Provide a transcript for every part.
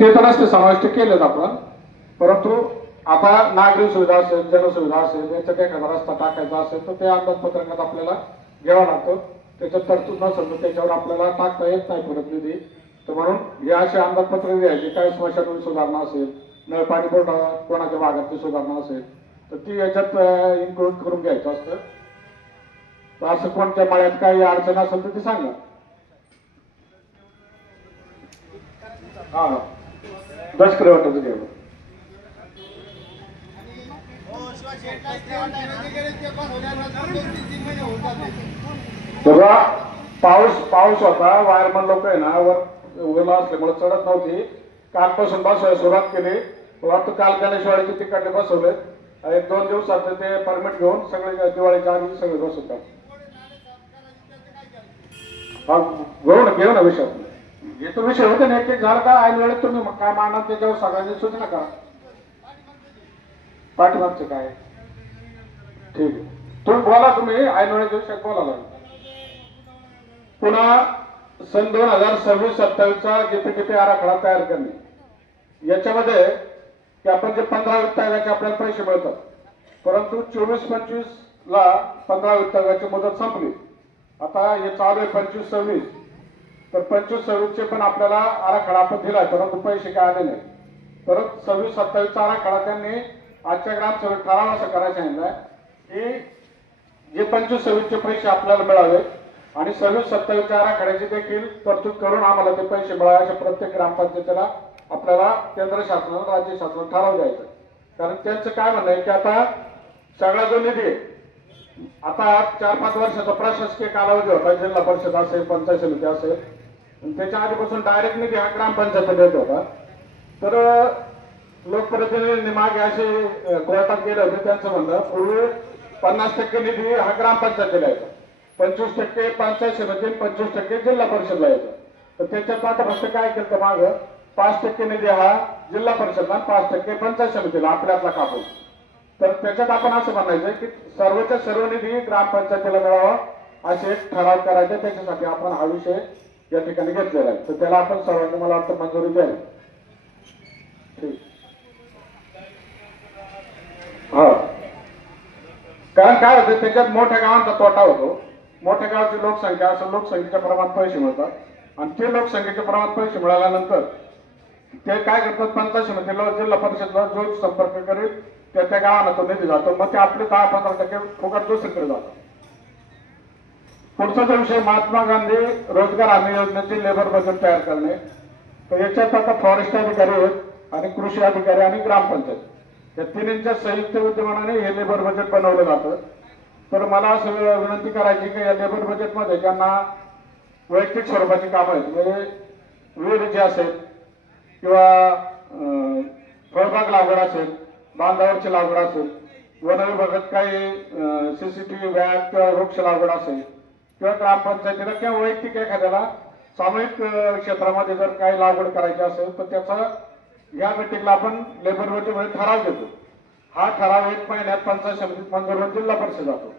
ते तर नसते समाविष्ट केलेत आपण, परंतु आता नागरी सुविधा असेल, जनसुविधा असेल, याच्यात एखादा रस्ता टाकायचा असेल तर ते अंदाजपत्रकात आपल्याला घ्यावा लागतो. त्याच्यात तरतूद नसेल तर त्याच्यावर आपल्याला टाकता येत नाही परत निधी. तर म्हणून हे असे अंदाजपत्रक द्यायचे. काय स्मशानभूमी सुधारणा असेल, नळपाणी पुरवठा कोणाच्या भागातली सुधारणा असेल तर ती याच्यात इन्क्लूड करून घ्यायचं असतं. तर असं कोणत्या मळ्यात काही अडचण असेल तर ती सांगा. हा दशकरे वाटायचं घ्यावं. तेव्हा पाऊस होता, वायरमन लोक आहे ना वर ओला असल्यामुळे चढत नव्हती. कालपासून बसवायला सुरुवात केली. वाटतं काल गणेशवाडीचे तिकडे बसवले. 1-2 दिवसात ते परमिट घेऊन सगळे दिवाळीच्या आधी सगळे बसवतात. घेऊ ना विषय. हे तो विषय होते ना, एक झालं का ऐन वेळेत तुम्ही काय मांडणार त्याच्यावर सगळ्यांनी सूचना करा. पाठीमागचं काय ठीक आहे, तुम्ही बोला, तुम्ही ऐन वेळेच्या विषयात बोला. पुन्हा सन 2026-27चा GPTP आराखडा तयार करणे. याच्यामध्ये की आपण जे 15 वित्तागाचे आपल्याला पैसे मिळतात, परंतु 24-25 ला 15 वित्तागाची मुदत संपली. आता हे चालू आहे 25-26. तर 25-26चे पण आपल्याला आराखडा आपण दिलाय, परंतु पैसे काय आले नाही. परत 26-27चा आराखडा त्यांनी आजच्या ग्रामसभेत ठराव असं करायला सांगितलंय की जे 25-26चे पैसे आपल्याला मिळावे आणि 26-27च्या आराखड्याची देखील तरतूद करून आम्हाला ते पैसे मिळावे, अशा प्रत्येक ग्रामपंचायतीला आपल्याला केंद्र शासनानं राज्य शासनानं ठराव द्यायचा. कारण त्यांचं काय म्हणणं आहे की आता सगळा जो निधी आता 4-5 वर्षाचा प्रशासकीय कालावधी होता, जिल्हा परिषद असेल, पंचायत समिती असेल, त्याच्या आधीपासून डायरेक्ट निधी हा ग्रामपंचायत देत होता. तर लोकप्रतिनिधींनी मागे असे कोर्टात गेले होते. त्यांचं म्हणणं पूर्वी 50% निधी हा ग्रामपंचायतीला यायचा, 25% पंचायत समिती, 25% जिल्हा परिषदला यायचा. तर त्याच्यात आता फक्त काय केलं तर मागं 5% निधी हा जिल्हा परिषदला, 5% पंचायत समितीला आपल्यातला कापून. तर त्याच्यात आपण असं म्हणायचं की सर्वच्या सर्व निधी ग्रामपंचायतीला मिळावा असे एक ठराव करायचे. त्याच्यासाठी आपण हा विषय या ठिकाणी घेतलेला आहे. तर त्याला आपण सर्वांनी मला वाटतं मंजुरी द्यावी. ठीक. हा, कारण काय होतं त्याच्यात मोठ्या गावांचा तोटा होतो. मोठ्या गावाची लोकसंख्या असं लोकसंख्येच्या प्रमाणात पैसे मिळतात आणि ते लोकसंख्येच्या प्रमाणात पैसे मिळाल्यानंतर ते काय करतात, पंचायत समितीला, जिल्हा परिषदला जो संपर्क करेल त्या गावाला तो निधी जातो. मग ते आपले 10-15% फुकट दुसरीकडे जातात. पुढचा जो विषय महात्मा गांधी रोजगार हमी योजनेचे लेबर बजेट तयार करणे. तर याच्यात आता फॉरेस्ट अधिकारी आहेत आणि कृषी अधिकारी आणि ग्रामपंचायत या तिन्हींच्या संयुक्त विद्यमानाने हे लेबर बजेट बनवलं जातं. तर मला असं विनंती करायची की या लेबर बजेटमध्ये ज्यांना वैयक्तिक स्वरूपाची कामं आहेत, म्हणजे विहिरीची असेल किंवा फळबाग लागवड असेल, बांधावरची लागवड असेल, वन विभागात काही CCTV व्याग किंवा वृक्ष लागवड असेल किंवा ग्रामपंचायतीला किंवा वैयक्तिक एखाद्याला सामूहिक क्षेत्रामध्ये जर काही लागवड करायची असेल तर त्याचा या मीटिंगला आपण लेबर बजेटमध्ये ठराव देतो. हा ठराव 1 महिन्यात पंचायत समितीत मंजूर होऊन जिल्हा परिषद जातो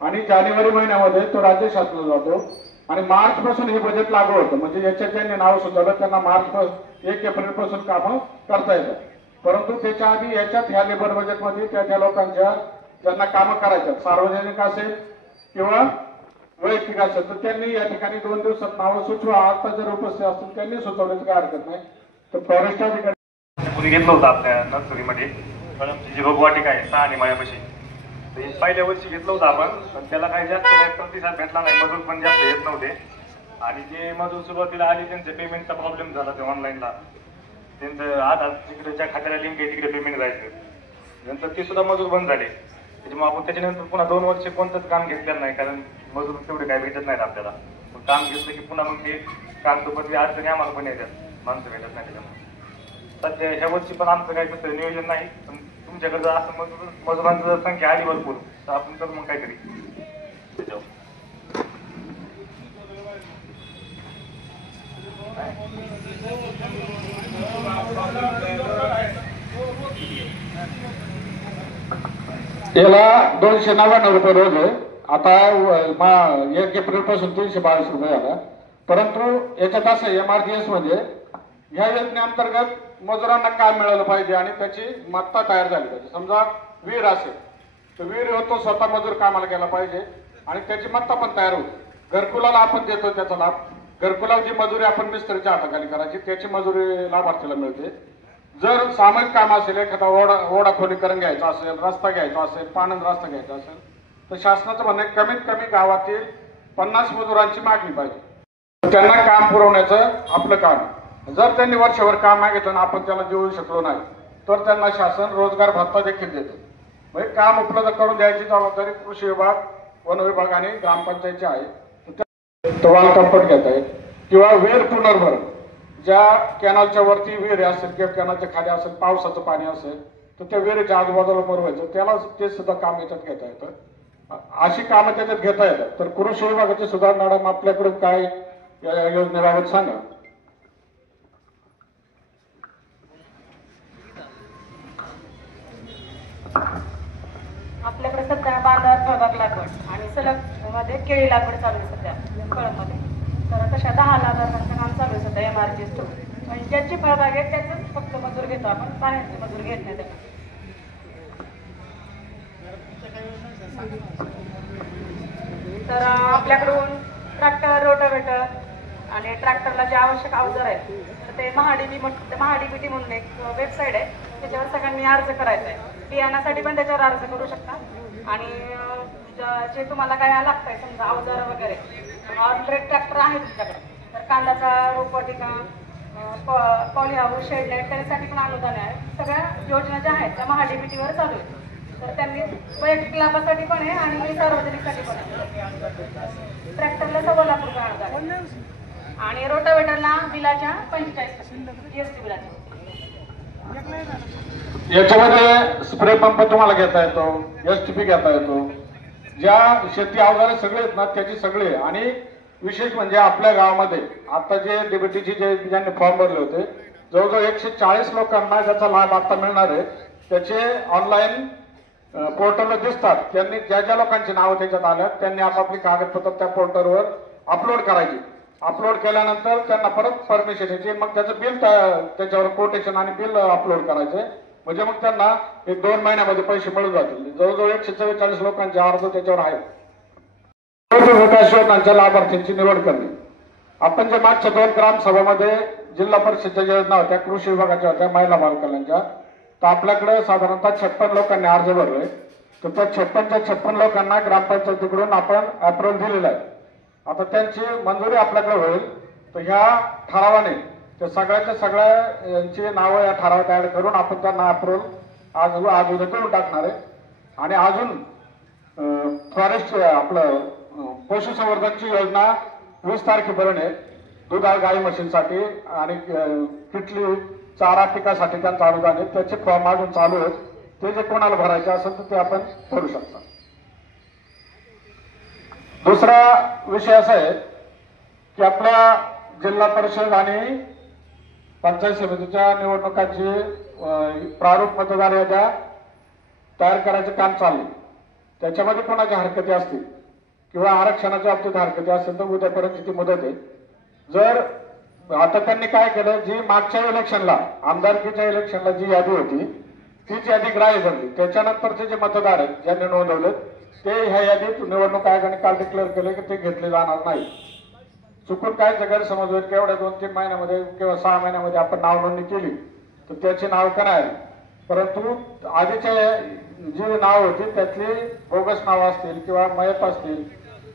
आणि जानेवारी महिन्यामध्ये तो राज्य शासनाला जातो आणि मार्च पासून हे बजेट लागू होतं. म्हणजे याच्यात ज्यांनी नाव सुचवलं त्यांना 1 एप्रिल पासून कामं करता येतात. परंतु त्याच्या आधी याच्यात ह्या लेबर बजेटमध्ये त्या लोकांच्या ज्यांना कामं करायच्यात, सार्वजनिक असेल किंवा वैयक्तिक असेल, तर त्यांनी या ठिकाणी 2 दिवसात नावं सुचवा. आता जर उपस्थित असतील त्यांनी सुचवण्याची काय हरकत नाही. तर फॉरेस्ट अधिकारी घेतलं होतं आपल्या नर्सरीमध्ये जी भगवाटिका आहे 6 निमायापाशी. पहिल्या वर्षी घेतलं होतं आपण, पण त्याला काही जास्त प्रतिसाद भेटला नाही, मजूर पण जास्त येत नव्हते. आणि जे मजूर सुरुवातीला आले त्यांच्या पेमेंटचा प्रॉब्लेम झाला. ते ऑनलाईनला त्यांचं आधार तिकडे ज्या खात्याला लिंक आहे तिकडे पेमेंट जायचं, नंतर ते सुद्धा मजूर बंद झाले. त्याच्यामुळे आपण त्याच्यानंतर पुन्हा 2 वर्ष कोणतंच काम घेतलेलं नाही, कारण मजूर तेवढे काही भेटत नाहीत आपल्याला. काम घेतलं की पुन्हा मग ते कागदोपत्री अडचणी आम्हाला पण येतात, माणसं भेटत नाही. त्याच्यामुळे सध्या ह्या वर्षी पण आमचं काही तसं नियोजन नाही. पण तुमच्याकडे जर असं मजुरांची जर संख्या आली भरपूर तर आपण तर मग काहीतरी याला 299 रुपये रोज आहे. आता 1 एप्रिल पासून 322 रुपये झाला. परंतु याच्यात असं MRTS म्हणजे ह्या योजनेअंतर्गत मजुरांना काम मिळालं पाहिजे आणि त्याची मात्रा तयार झाली पाहिजे. समजा विहीर असेल तर विहीर तो स्वतः मजूर कामाला गेला पाहिजे आणि त्याची मात्रा पण तयार होते. घरकुलाला आपण देतो त्याचा लाभ. घरकुलाला जी मजुरी आपण मिस्त्रीच्या हाताखाली करायची त्याची मजुरी लाभार्थीला मिळते. जर सामायिक काम असेल, एखादा ओढा खोलीकरण घ्यायचा असेल, रस्ता घ्यायचा असेल, पाणंद रस्ता घ्यायचा असेल, तर शासनाचं म्हणणं आहे कमीत कमी गावातील 50 मजुरांची मागणी पाहिजे. त्यांना काम पुरवण्याचं आपलं काम. जर त्यांनी वर्षभर काम मागितलं आणि आपण त्याला देऊ शकलो नाही तर त्यांना शासन रोजगार भत्ता देखील देते. म्हणजे काम उपलब्ध करून द्यायची जबाबदारी कृषी विभाग, वन विभाग आणि ग्रामपंचायतची आहे. तो वाल कंपट घेत आहेत किंवा विहीर पुनर्भरण, ज्या कॅनलच्या वरती विहीर असेल किंवा कॅनलच्या खाली असेल, पावसाचं पाणी असेल तर त्या विहिरीच्या आजूबाजूला पुरवायचं, त्याला ते सुद्धा काम याच्यात घेता येतं. अशी कामं त्याच्यात घेता येतात. तर कृषी विभागाची सुद्धा मॅडम आपल्याकडून काय या योजनेबाबत सांगा. आपल्याकडे सध्या बांधावर फळबाग लागवड आणि सलग मध्ये केळी लागवड चालू आहे सध्या कळममध्ये. तर तशा 10,000 काम चालू आहे सध्या MRG स्टोर. म्हणजे ज्याची फळबाग आहे त्याच फक्त मजूर घेतो आपण, बाहेरचे मजूर घेत नाही. तर आपल्याकडून ट्रॅक्टर, रोटावेटर आणि ट्रॅक्टरला जे आवश्यक अवजार आहेत तर ते महाडीबीटी म्हणून एक वेबसाईट आहे, त्याच्यावर सगळ्यांनी अर्ज करायचा आहे. बियाण्यासाठी पण त्याच्यावर अर्ज करू शकता आणि जे तुम्हाला काय लागतंय समजा अवजार वगैरे, ऑलरेडी ट्रॅक्टर आहे तुमच्याकडे तर कांद्याचा रोपवाटिका, पॉली हाऊस, शेड लाईट त्यासाठी पण अनुदान आहे. सगळ्या योजना ज्या आहेत त्या महाडीबीटीवर चालू आहेत. तर त्यांनी वैयक्तिक लाभासाठी पण आहे आणि सार्वजनिकसाठी पण आहे. ट्रॅक्टरला 1.25 लाख रुपये अनुदान आणि रोटावेटरला बिलाच्या 45% GST बिलाच्या. याच्यामध्ये स्प्रे पंप तुम्हाला घेता येतो, STP घेता येतो. ज्या शेती अवजारे सगळे आहेत ना त्याची सगळे. आणि विशेष म्हणजे आपल्या गावामध्ये आता जे डीबीटीचे ज्यांनी फॉर्म भरले होते जवळजवळ 140 लोकांना त्याचा लाभ आता मिळणार आहे. त्याचे ऑनलाईन पोर्टलला दिसतात. त्यांनी ज्या ज्या लोकांची नावं त्याच्यात आल्यात त्यांनी आपापली कागदपत्र त्या पोर्टलवर अपलोड करायची. अपलोड केल्यानंतर त्यांना परत परमिशन यायची. मग त्याचं बिल त्याच्यावर कोटेशन आणि बिल अपलोड करायचे. म्हणजे मग त्यांना 1-2 महिन्यामध्ये पैसे मिळून जातील. जवळजवळ 144 लोकांचे अर्ज त्याच्यावर आहेत. विकास योजनांच्या लाभार्थ्यांची निवड करणे. आपण जे मागच्या 2 ग्रामसभामध्ये जिल्हा परिषदच्या योजना होत्या, कृषी विभागाच्या होत्या, महिला बाल कल्याणच्या, तर आपल्याकडे साधारणतः 56 लोकांनी अर्ज भरले. तर त्या 56 लोकांना ग्रामपंचायतीकडून आपण अप्रुव्हल दिलेला आहे. आता त्यांची मंजुरी आपल्याकडे होईल. तर ह्या ठरावाने त्या सगळ्या यांची नावं या ठरावात ऍड करून आपण त्यांना अप्रुव्हल आज उद्या करून टाकणार आहे. आणि अजून फॉरेस्ट आपलं पशुसंवर्धनची योजना 20 तारखेपर्यंत आहे. दुधाळ गाई म्हशींसाठी आणि किटली चारा पिकासाठी त्यांचं अनुदान आहे. त्याचे फॉर्म अजून चालू आहेत. ते जे कोणाला भरायचे असेल तर ते आपण भरू शकता. दुसरा विषय असा आहे की आपल्या जिल्हा परिषद आणि पंचायत समितीच्या निवडणुकांची प्रारूप मतदार याद्या तयार करायचं काम चालू. त्याच्यामध्ये कोणाच्या हरकती असतील किंवा आरक्षणाच्या बाबतीत हरकती असेल तर उद्यापर्यंत ती मुदत आहे. जर आता त्यांनी काय केलं, जी मागच्या इलेक्शनला आमदारकीच्या इलेक्शनला जी यादी होती तीच यादी ग्राह्य धरली. त्याच्यानंतरचे जे मतदार आहेत ज्यांनी नोंदवले ते ह्या यादीत निवडणूक आयोगाने काल डिक्लेअर केले की ते घेतले जाणार नाही. चुकून काय गैरसमज होईल की एवढ्या 2-3 महिन्यामध्ये किंवा 6 महिन्यामध्ये आपण नाव नोंदणी केली तर त्याची नाव का नाही आली. परंतु आधीच्या जी नाव होती त्यातली बोगस नावं असतील किंवा मयत असतील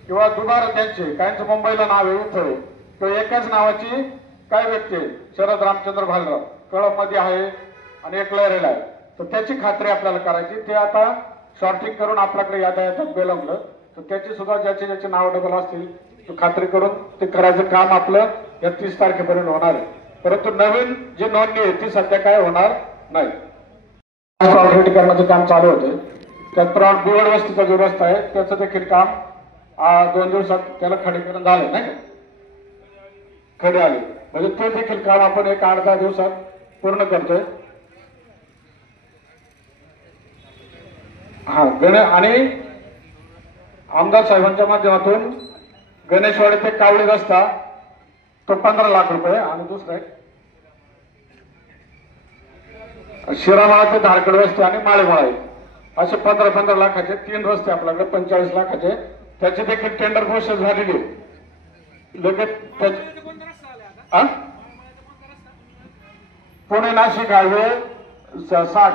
किंवा दुबार त्यांचे काहींचं मुंबईला नाव आहे इथं किंवा एकाच नावाची काय व्यक्ती आहे, शरद रामचंद्र भालराव कळममध्ये आहे आणि एक लहरेला आहे, तर त्याची खात्री आपल्याला करायची. ते आता शॉर्टिंग करून आपल्याकडे याद्या येतात बेलमलं, तर त्याची सुद्धा ज्याचे नाव डबल असतील तो खात्री करून ते करायचं काम आपलं या 30 तारखेपर्यंत होणार आहे. परंतु नवीन जी नोंदणी आहे ती सध्या काय होणार नाही. ऑलरेडी करण्याचं काम चालू होतं. त्याचप्रमाणे बिवड वस्तीचा जो रस्ता आहे त्याचं देखील काम 2 दिवसात त्याला खडीकरण झालं नाही का, खडे आले म्हणजे ते देखील काम आपण 8-10 दिवसात पूर्ण करतोय. आणि आमदार साहेबांच्या माध्यमातून गणेशवाडी ते कावडी रस्ता तो 15 लाख रुपये आणि दुसरा शिरामाळा ते धारकड रस्ते आणि माळेमाळा आहे. असे 15-15 लाखाचे 3 रस्ते आपल्याकडे 45 लाखाचे, त्याची देखील टेंडर प्रोसेस झालेली आहे. लगेच पुणे नाशिक हायवे 60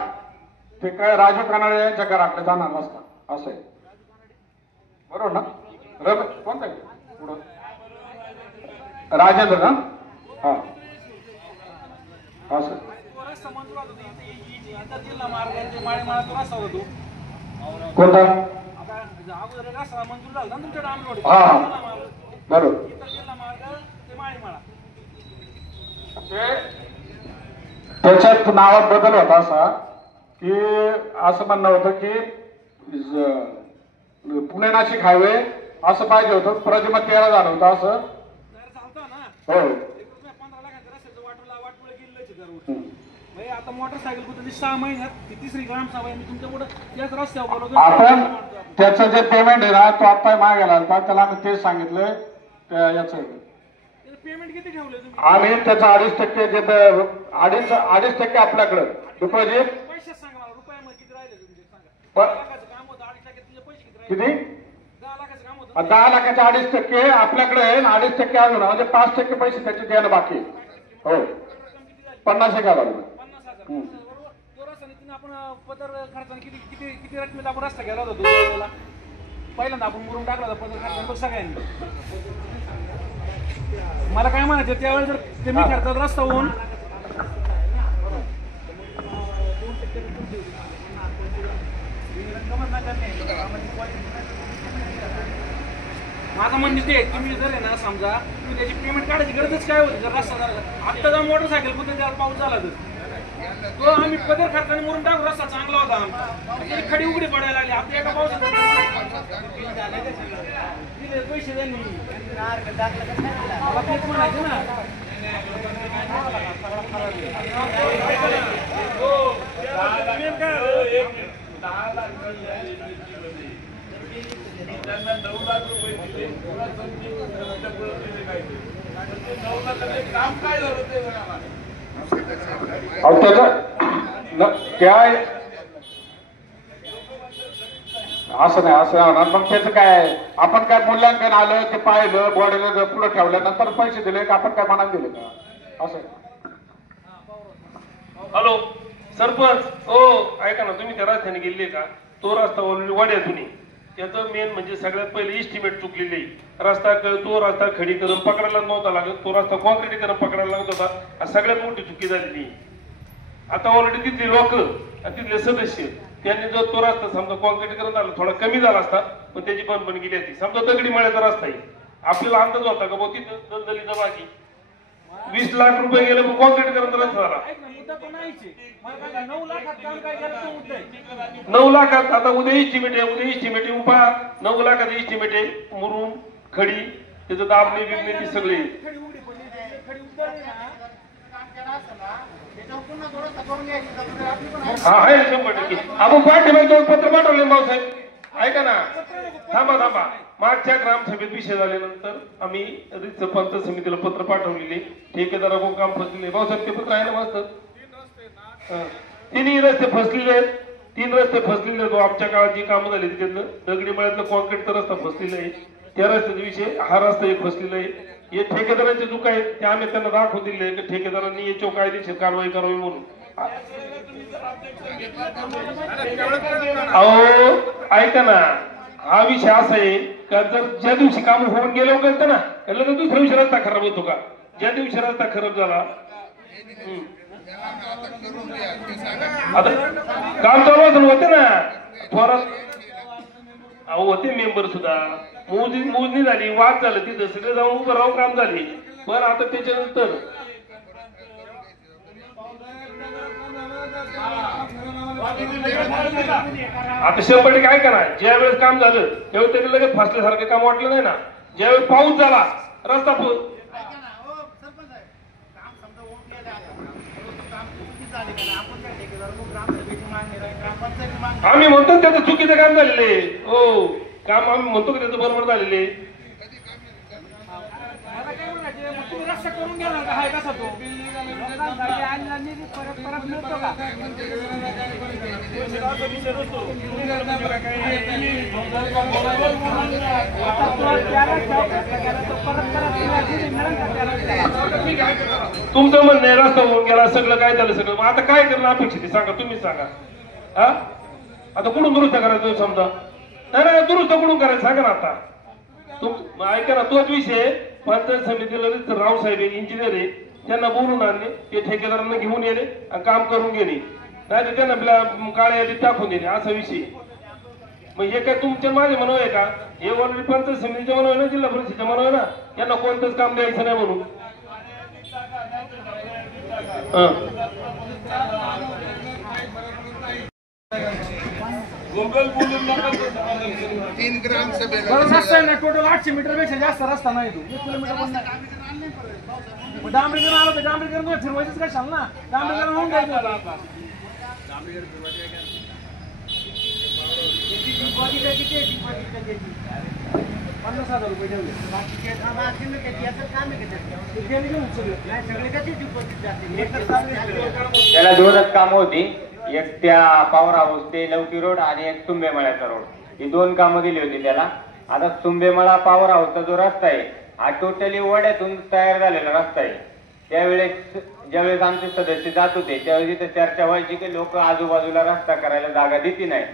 ते काय राजू कानाळे यांच्या घराकडे जाणार रस्ता असं आहे, बरोबर ना? कोणता पुढं राजेंद्र ना? हा असं कोणता? हा बरोबर. त्याच्यात नावात बदल होता असा की असं म्हणणं होतं की पुणे नाशिक हायवे असं पाहिजे होतं, प्रतिमा 13 झालं होतं असं. हो आता मोटरसायकल कुठे 6 महिन्यात ती तिसरी ग्रामसभा आहे, मी तुमच्या पुढे याच रस्त्यावर बोलवतो. आपण त्याचं जे पेमेंट आहे ना तो आता मागायला आला, त्याला आम्ही तेच सांगितलं याचं पेमेंट किती ठेवले तुम्ही? आम्ही त्याचा 2.5% जे 2.5% आपल्याकडं डिपॉझिट. पैसे सांगा मला, रुपयामध्ये किती राहिले तुमचे सांगा. 10 लाखाचं काम होतं, 2.5% तुझे पैसे किती राहिले? किती? 10 लाखाचं काम होतं. 10 लाखाचे 2.5% आपल्याकडे आहे, 2.5% अजून म्हणजे 5% पैसे त्याचे द्यायला बाकी आहे. हो 50,000 रुपये. 50,000 आपण पदर खर्चाने किती किती किती रकमेत आपण रस्ता गेला होता दुसऱ्या पहिल्यांदा आपण मुरुम टाकला होता पदर खर्चाने सगळ्यांनी. मला काय म्हणायचं त्यावेळेस जर कमी खर्चात रस्ता होऊन माझं म्हणणे ते तुम्ही जर आहे ना समजा तुम्ही त्याची पेमेंट काढायची गरजच काय होती जर रस्ता झाला. आत्ता जर मोटरसायकल कुठे त्याला पाऊस झाला तर तो आम्ही पदर खर्चाने म्हणून टाकू, रस्ता चांगला होता आमचा, खडी उघडी पडायला लागली. आपल्या एका पावसात पैसे त्यांनी मला तेच म्हणायचं ना. काय असं नाही, असं होणार. मग त्याचं काय आपण काय मूल्यांकन आलं ते पाहिलं बॉडीला पुढे ठेवल्यानंतर पैसे दिले का आपण काय मनात दिले का असं? हॅलो सरपंच, हो ऐका ना, तुम्ही त्या रस्त्याने गेले का? तो रस्ता ऑलरेडी वाड्यातून त्याचं मेन म्हणजे सगळ्यात पहिले इस्टिमेट चुकलेली आहे. रस्ता तो रस्ता खडीकरण पकडायला नव्हता लागत, तो रस्ता कॉन्क्रीटीकरण पकडायला लागत होता. सगळ्यात मोठी चुकी झालेली. आता ऑलरेडी तिथली लोक आणि तिथले सदस्य त्यांनी जर तो रस्ता समजा कॉन्क्रीटीकरण झालं थोडा कमी झाला असता, पण त्याची बंद गेली असती. समजा दगडी मळ्याचा रस्ता आहे, आपल्याला अंदाज होता का भाऊ तिथं दलदलीचा बाकी 20 लाख रुपये गेले पण कॉन्क्रीटीकरण रस्ता झाला 9 लाखात. आता उद्या इस्टिमेट आहे उपा 9 लाखाचं इस्टिमेट आहे. मुरुम खडी त्याचं दाबणे बिबणे सगळे हा आहे 100%. आपण पाठीमागे पत्र पाठवले भाऊसाहेब, ऐका ना, थांबा. मागच्या ग्रामसभेत विषय झाल्यानंतर आम्ही रितसर पंचायत समितीला पत्र पाठवलेले, ठेकेदाराकडून काम फसलेले. भाऊसाहेब ते पत्र आहे ना मस्त. 3 रस्ते फसलेले आहेत, 3 रस्ते फसलेले आहेत. आमच्या काळात जी कामं झाली त्यातलं दगडी मळ्यातलं कॉन्क्रीटचा रस्ता फसलेला आहे. त्या रस्त्याचा विषय हा रस्ता एक फसलेला आहे. हे ठेकेदारांचे चूक आहेत, ते आम्ही त्यांना दाखवून दिले की ठेकेदारांनी याच्यावर कायदेशीर कारवाई करावी म्हणून. अहो ऐका ना, हा विषय असा आहे का जर ज्या दिवशी काम होऊन गेलं कळतं ना त्याला तर दुसऱ्या दिवशी रस्ता खराब होतो का? ज्या दिवशी रस्ता खराब झाला आता काम चालू होते ना थोरात, अहो होते मेंबर सुद्धा, मोजणी झाली, वाद झालं, तिथं सगळे जाऊन उभं राहून काम झाले. बरं आता त्याच्यानंतर आता 100% काय करा, ज्या वेळेस काम झालं त्यावेळेस त्याला लगेच फसल्यासारखं काम वाटलं नाही ना. ज्यावेळेस पाऊस झाला रस्ता आम्ही म्हणतो त्याचं चुकीचं काम झालेले. हो काम आम्ही म्हणतो की त्याचं बरोबर झालेले. रस्ता करून गेला का? हाय कसा तो निधी परत परत मिळतो का? तुमचं म्हणणं आहे रस्ता होऊन गेला सगळं काय झालं सगळं मग आता काय करणं अपेक्षित आहे सांगा तुम्ही सांगा हा आता कुठून दुरुस्त करायचं समजा नाही दुरुस्त कुठून करायचं सांगा ना आता तुम ऐका ना तोच विषय पंचायत समितीला रावसाहेब इंजिनियर आहे त्यांना बोलून आणले ते ठेकेदारांना घेऊन येणे आणि काम करून घेणे नाही तर त्यांना काळ्या यादीत टाकून देणे असा विषय मग हे काय तुमच्या माझे म्हणू आहे का हे ऑलरेडी पंचायत समितीच्या म्हणू आहे ना जिल्हा परिषदेच्या म्हणू आहे ना यांना कोणतंच काम द्यायचं नाही म्हणून टोटल 800 मीटर पेक्षा जास्त रस्ता नाही तो 1 किलोमीटर डांबरीकरण आलं तर डांबरीकरण फिरवायचंच कशाल ना डांबरीकरण होऊन जायचं आता 50,000 रुपये ठेवले त्याला 2च कामं होती एक त्या पॉवर हाऊस ते लवकी रोड आणि एक तुंबेमळ्याचा रोड ही 2 कामं दिली होती त्याला आता तुंबेमळा पॉवर हाऊसचा जो रस्ता आहे हा टोटली वड्यातून तयार झालेला रस्ता आहे ज्यावेळेस आमचे सदस्य जात होते त्यावेळेस तिथे चर्चा व्हायची की लोक आजूबाजूला रस्ता करायला जागा देती नाही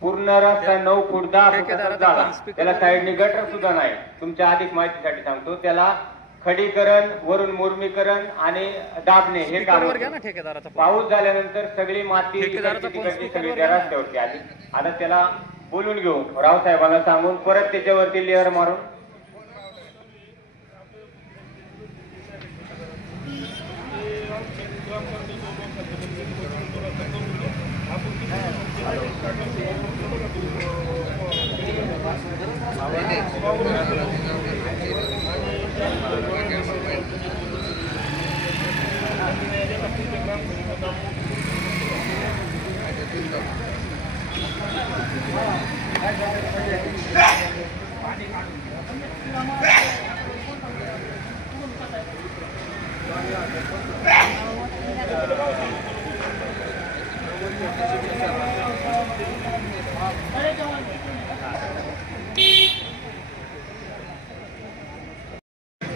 पूर्ण रस्ता 9 फूट 10 फुटाचा झाला त्याला साईडने गटर सुद्धा नाही तुमच्या अधिक माहितीसाठी सांगतो त्याला खडीकरण वरून मुरमीकरण आणि दाबणे हे काम पाऊस झाल्यानंतर सगळी माती सगळी त्या रस्त्यावरती आली आता त्याला बोलून घेऊ रावसाहेबांना सांगून परत त्याच्यावरती लेअर मारून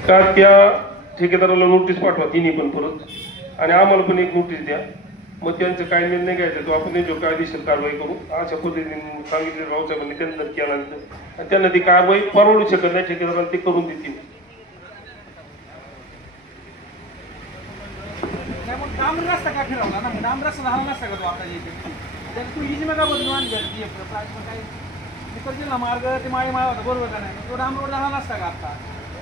का त्या ठेकेदाराला नोटीस पाठवा तिन्ही पण परत आणि आम्हाला पण एक नोटीस द्या मग त्यांचं काय निर्णय घ्यायचा तो आपण त्यांच्यावर कायदेशीर कारवाई करू अशा पद्धतीने सांगितले रावसाहेबांनी त्यांना केल्यानंतर त्यांना ती कारवाई परवडू शकत नाही ठेकेदारांना ते करून देतील डांबर रस्ता का फिरवला ना डांबर रस्ता झाला नसता का तो आता येते तू इजी मग बदलून आणली काय जिल्हा मार्ग ते माळी माळ होता बरोबर का नाही तो डांबर रोड झाला नसता का आता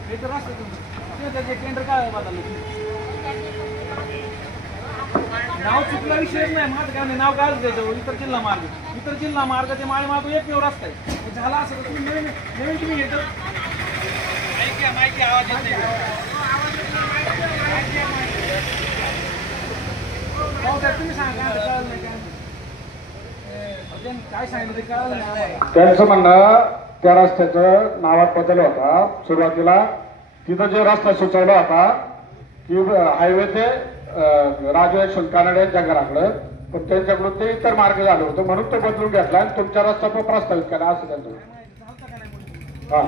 हे तर रस्ता तुमचं त्याचे टेंडर काय बदललं नाव चुकला विषयच नाही माझं काय नाही नाव काय द्यायचं इतर जिल्हा मार्ग ते माळी मार्ग एकमेव रस्ता आहे झाला असं तुम्ही नवीन तुम्ही घेतो माहिती आवाज येते तुम्ही सांगा काय सांगितलं ते कळलं नाही त्यांचं म्हणणं त्या रस्त्याचं नावात बदल होता सुरुवातीला तिथं जो रस्ता सुचवला होता की हायवे ते राजू यशवंत कानडे यांच्या घराकडं पण त्यांच्याकडून ते इतर मार्ग झालं होतं म्हणून तो बदलून घेतला आणि तुमच्या रस्ता तो प्रस्तावित केला असं त्यांचं हा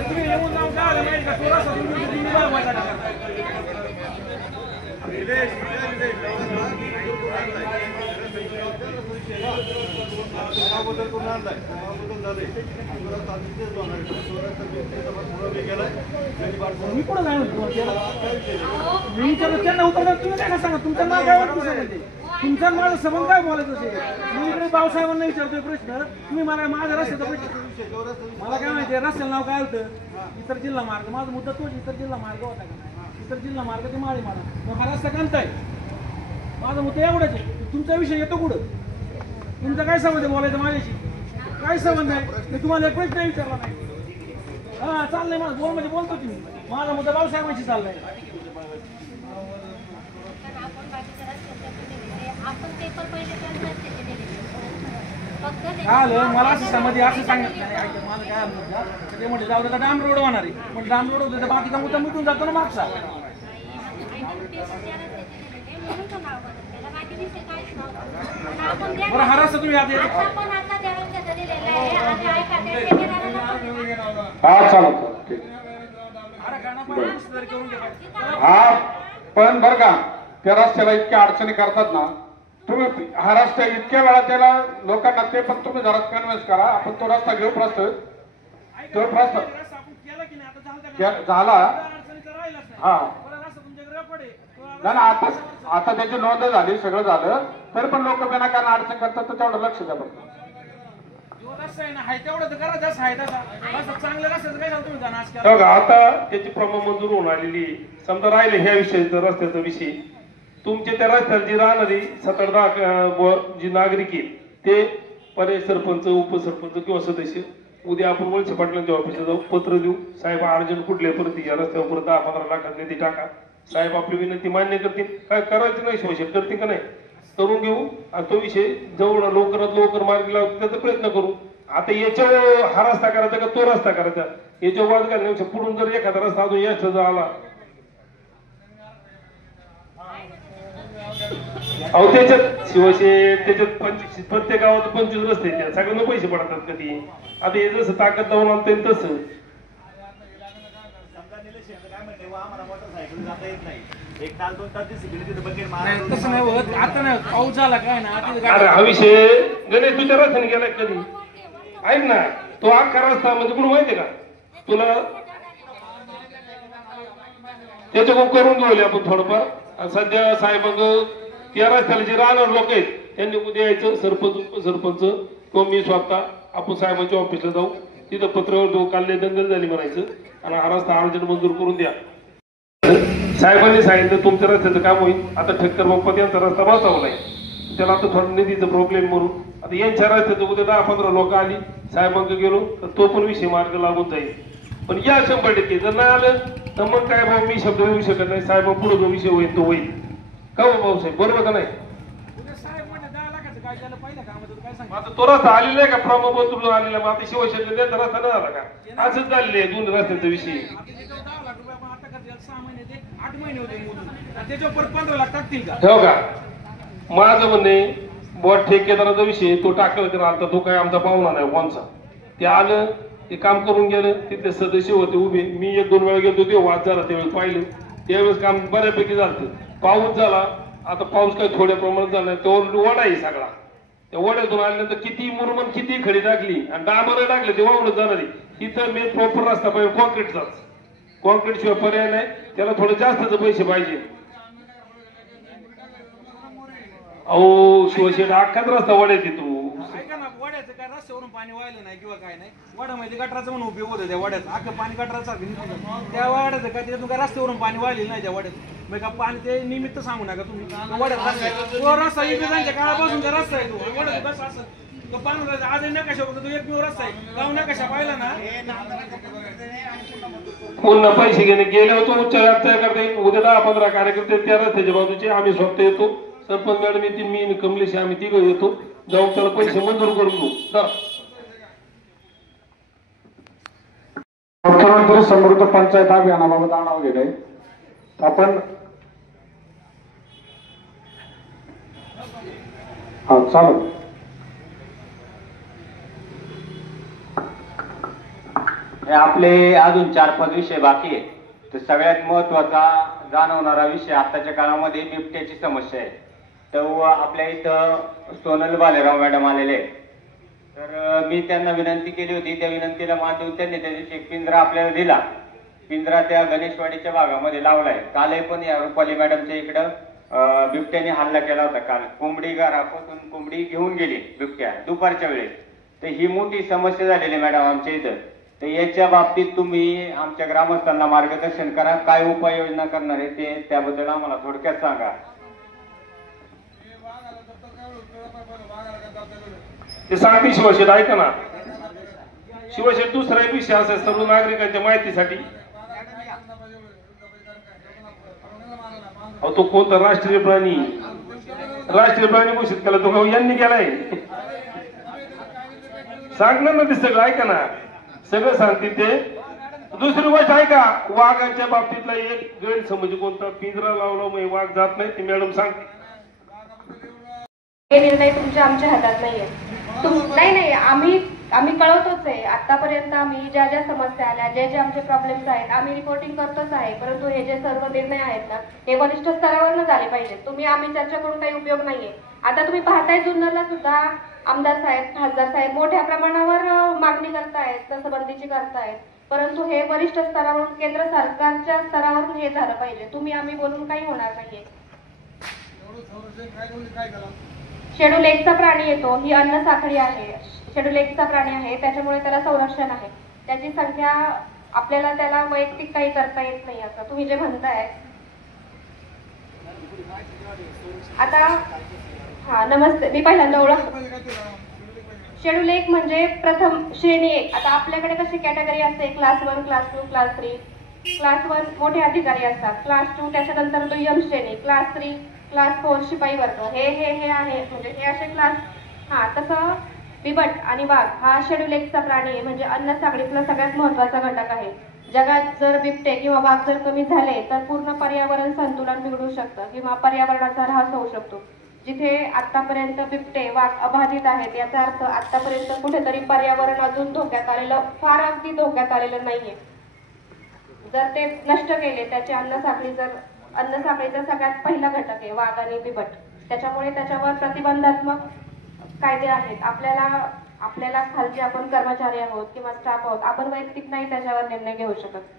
तुम्ही येऊन नाव काय आलं माहिती का थोडासा मी कुठं मी त्यांना उत्तर तुम्ही काय सांगा तुमचं नाव काय वाटतं तुमचा माझा संबंध काय बोलायचं असेल मी इकडे भाऊसाहेबांना विचारतोय प्रश्न तुम्ही मला माझ्या रस्त्याचा प्रश्न मला काय माहिती रस्त्याला नाव काय होतं इतर जिल्हा मार्ग माझा मुद्दा तोच इतर जिल्हा मार्ग होता का इतर जिल्हा मार्ग ते माळी मारा मग हा रस्ता कोणता आहे माझा मुद्दा एवढाच आहे तुमचा विषय येतो कुठं तुमचा काय संबंध आहे बोलायचं माझ्याशी काय संबंध आहे मी तुम्हाला एक प्रश्न विचारला नाही हा चाललंय माझं बोल म्हणजे बोलतो तुम्ही माझा मुद्दा भाऊसाहेबांशी चाललाय काय आलं मला असं समज असं सांगितलं नाही ऐका माझं काय आलं होतं का ते म्हटलं जाऊ दे डाम रोड होणार आहे पण डाम रोड होतं तर बाकीचा मुद्दा मिटून जातो ना मागचा बरं हा रस्ता तुम्ही आता हा चालतो ठीक अरे गाणं पण सुधार करून घ्या हा पण बरं का त्या रस्त्याला इतक्या अडचणी करतात ना तुम्ही हा रस्ता इतक्या वेळा त्याला लोकांना ते पण तुम्ही जरा कन्व्हिन्स करा आपण तो रस्ता घेऊ प्रश्न तो प्रश्न रस्ता आपण केला की नाही आता झालं का झाला अडचणीचा राहिलाच नाही हा बरं रस्ता तुमच्याकडे पडे नाही ना आता आता त्याची नोंद झाली सगळं झालं तरी पण लोक विनाकारण अडचण करतात तर तेवढं लक्ष द्या फक्त जो रस्ता आहे ना हाय तेवढं तर करा जसं आहे तसा रस्ता चांगला रस्त्याचं काय झालं तुम्ही जाणं आज हो का आता त्याची प्रमाण मंजूर होऊन आलेली आहे. समजा राहिले ह्या विषयाचा रस्त्याचा विषय तुमच्या त्या रस्त्याला जी राहणारी 7-10 जी नागरिक आहेत ते पर्याय सरपंच उपसरपंच किंवा सदस्य उद्या आपण वळसे पाटलांच्या ऑफिसला जाऊ पत्र देऊ साहेब अर्जंट कुठल्या परत या रस्त्यावर 10-15 लाखात निधी टाका साहेब आपली विनंती मान्य करतील काय करायचं नाही शोषण करतील का नाही करून घेऊ आणि तो विषय जवळ लवकरात लवकर मार्गी लावतो त्याचा प्रयत्न करू आता याच्यावर हा रस्ता करायचा का तो रस्ता करायचा याच्यावर वाद घालण्यापेक्षा पुढून जर एखादा रस्ता अजून याचा आला अहो त्याच्यात शिवशे त्याच्यात प्रत्येक गावात 25 रस्ते आहेत सगळ्यांना पैसे पडतात कधी आता हे जसं ताकद जाऊन आणता तसं तसं नाही होत आता नाही होत पाऊस झाला काय ना अरे हा विषय गणेश तुझ्या रस्त्याने गेलाय कधी ऐक ना तो अख्खा रस्ता म्हणजे कुठं माहितीये का तुला त्याच्याकडून करून घेऊ आपण थोडंफार सध्या साहेब त्या रस्त्याला जे राहणार लोक आहेत त्यांनी उद्या यायचं सरपंच उपसरपंच किंवा मी स्वतः आपण साहेबांच्या ऑफिसला जाऊ तिथं पत्रावर देऊ काल दंगल झाली म्हणायचं आणि हा रस्ता अर्जंट मंजूर करून द्या साहेबांनी सांगितलं तुमच्या रस्त्याचं काम होईल आता ठक्कर बाप्पा यांचा रस्ता बसवलाय त्याला आता थोडा निधीचा प्रॉब्लेम म्हणून आता यांच्या रस्त्याचं उद्या 10-15 लोक आली साहेबांकडे गेलो तर तो पण विषय मार्ग लागून जाईल पण या 100% जर नाही आलं तर मग काय भाऊ मी शब्द येऊ शकत नाही साहेब पुढे जो विषय होईल तो होईल का हो भाऊसाहेब बरोबर का नाही साहेब म्हणजे 10 लाखाचं काय झालं पहिल्या कामाचं काय सांग आता तो रस्ता आलेला आहे का प्रमाणपत्र आलेला मग आता शिवशक्ती रस्ता नाही झाला का असंच झालेलं आहे 2 रस्त्याचा विषय 10 लाख रुपये आपण आता करतील 6 महिने ते 8 महिने होते मोजून आणि त्याच्यावर परत 15 लाख टाकतील का ठेव का माझं म्हणणे बुवा ठेकेदाराचा विषय तो टाकल करा आता तो काय आमचा पाहुणा नाही कोणचा ते आलं ते काम करून गेलं तिथले सदस्य होते उभे मी 1-2 वेळा गेलो ते वाद झाला त्यावेळेस पाहिलं त्यावेळेस काम बऱ्यापैकी झालं पाऊस झाला आता पाऊस काही थोड्या प्रमाणात झाला तो वडा आहे सगळा त्या वड्यातून आल्यानंतर किती मुरमन किती खडी टाकली आणि डांबर टाकले ते वाहूनच जाणारी तिथं मेन प्रॉपर रस्ता पाहिजे कॉन्क्रीटचाच कॉन्क्रीट शिवाय पर्याय नाही त्याला थोडं जास्तच पैसे पाहिजे अहो शिवशेठ अख्खाच रस्ता वड्यात तू ऐका ना वड्याचं काय रस्त्यावरून पाणी वाहिलं नाही किंवा काय नाही वड्यामध्ये गटराचं म्हणून उपयोग होतं त्या वड्यात अख्खं पाणी गटराचं त्या वड्याचं काय त्यातून काय रस्त्यावरून पाणी वाहिलेलं नाही त्या वड्यात मग का पाणी ते निमित्त सांगू नका तुम्ही वड्यात रस्ता आहे तो रस्ता इंग्रजांच्या काळापासून त्या रस्ता आहे तो वड्यात कसं असं तो पाणी आज नकाशा बघतो तो एकमेव रस्ता आहे गाव नकाशा पाहिला ना पुन्हा पैसे घेणे गेले होतो उच्च तयार करता येईल उद्या 10-15 कार्यकर्ते त्या रस्त्याच्या बाजूचे आम्ही स्वतः येतो सरपंच मॅडम येतील मी कमलेश आम्ही तिघं येतो जाऊन त्याला पैसे मंजूर करून घेऊ मुख्यमंत्री समृद्ध पंचायत अभियानाबाबत आढावा घेणे आपण हा चालू आपले अजून 4-5 विषय बाकी आहे तर सगळ्यात महत्वाचा जाणवणारा विषय आताच्या काळामध्ये बिबट्याची समस्या आहे तर आपल्या इथं सोनल बालेराव मॅडम आलेले तर मी त्यांना विनंती केली होती त्या विनंतीला मान देऊन त्यांनी त्या दिवशी एक पिंजरा आपल्याला दिला पिंजरा त्या गणेशवाडीच्या भागामध्ये लावलाय कालही पण या रुपाली मॅडमच्या इकडं बिबट्याने हल्ला केला होता काल कोंबडी घरापासून कोंबडी घेऊन गेली बिबट्या दुपारच्या वेळेस तर ही मोठी समस्या झालेली मॅडम आमच्या इथं तर याच्या बाबतीत तुम्ही आमच्या ग्रामस्थांना मार्गदर्शन करा काय उपाययोजना करणार आहे ते त्याबद्दल आम्हाला थोडक्यात सांगा ते सांगते शिवशेठ ऐका ना शिवशेठ दुसरा एक विषय असा सर्व नागरिकांच्या माहितीसाठी तो कोणता राष्ट्रीय प्राणी घोषित केला तो यांनी केलाय सांगणार ना ते सगळं, ऐका ना, सगळं सांगतील ते. दुसरी गोष्ट ऐका, वाघांच्या बाबतीतला एक गैरसमज कोणता, पिंजरा लावला मग वाघ जात नाही, ती मॅडम सांगते. हे निर्णय तुमच्या आमच्या हातात नाहीये. नाही आम्ही कळवतोच आहे. आतापर्यंत आम्ही ज्या ज्या समस्या आल्या, जे आमचे प्रॉब्लेम्स आहेत, आम्ही रिपोर्टिंग करतोच आहे. परंतु हे जे सर्व निर्णय आहेत ना, हे वरिष्ठ स्तरावर झाले पाहिजेत. तुम्ही आम्ही चर्चा करून काही उपयोग नाहीये. आता तुम्ही पाहताय, जुन्नरला सुद्धा आमदार साहेब, खासदार साहेब मोठ्या प्रमाणावर मागणी करतायत, तसबंदीची करतायत. परंतु हे वरिष्ठ स्तरावरून, केंद्र सरकारच्या स्तरावरून हे झालं पाहिजे. तुम्ही आम्ही बोलून काही होणार नाहीये. शेड्यूल 1चा प्राणी येतो, ही अन्न साखळी आहे. शेड्यूल 1चा प्राणी आहे, त्याच्यामुळे त्याला संरक्षण आहे. त्याची संख्या आपल्याला त्याला वैयक्तिक काही करता येत नाही असं तुम्ही जे म्हणताय. आता हा नमस्ते, मी पहिल्यांदा ओळख. शेड्यूल 1 म्हणजे प्रथम श्रेणी 1. आता आपल्याकडे कशी कॅटेगरी असते, क्लास 1, क्लास 2, क्लास 3. क्लास 1 मोठे अधिकारी असतात, क्लास 2 त्याच्यानंतर दुय्यम श्रेणी, क्लास 3, क्लास 4 शिपाई वर्ग, हे आहे म्हणजे हे असे क्लास. हा तसं बिबट आणि वाघ हा शेड्यूल 1चा प्राणी आहे, म्हणजे अन्न साखळीतला सगळ्यात महत्त्वाचा घटक आहे. जगात जर बिबटे किंवा वाघ जर कमी झाले तर पूर्ण पर्यावरण संतुलन बिघडू शकतं किंवा पर्यावरणाचा ऱ्हास होऊ शकतो. जिथे आतापर्यंत बिबटे वाघ अबाधित आहेत, याचा अर्थ आतापर्यंत कुठेतरी पर्यावरण अजून धोक्यात आलेलं, फार अगदी धोक्यात आलेलं नाहीये. जर ते नष्ट केले, त्याचे अन्न साखळीचा सगळ्यात पहिला घटक आहे वाघ आणि बिबट. त्याच्यामुळे त्याच्यावर प्रतिबंधात्मक कायदे आहेत. आपल्याला खालचे आपण कर्मचारी आहोत किंवा स्टाफ आहोत, आपण वैयक्तिक नाही त्याच्यावर निर्णय घेऊ शकत.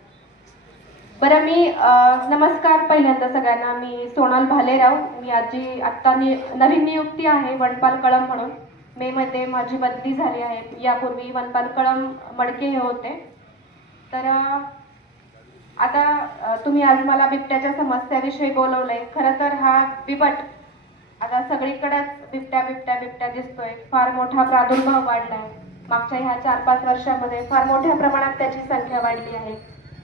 बरं, मी नमस्कार पहिल्यांदा सगळ्यांना. मी सोनाल भालेराव. मी आत्ता नवीन नियुक्ती आहे वनपाल कळम म्हणून. मे मध्ये माझी बदली झाली आहे. यापूर्वी वनपाल कळम मडके हे होते. तर आता तुम्ही आज मला बिबट्याच्या समस्याविषयी बोलवलंय. खरं तर हा बिबट आता सगळीकडेच बिबट्या दिसतोय. फार मोठा प्रादुर्भाव वाढलाय. मागच्या ह्या 4-5 वर्षामध्ये फार मोठ्या प्रमाणात त्याची संख्या वाढली आहे.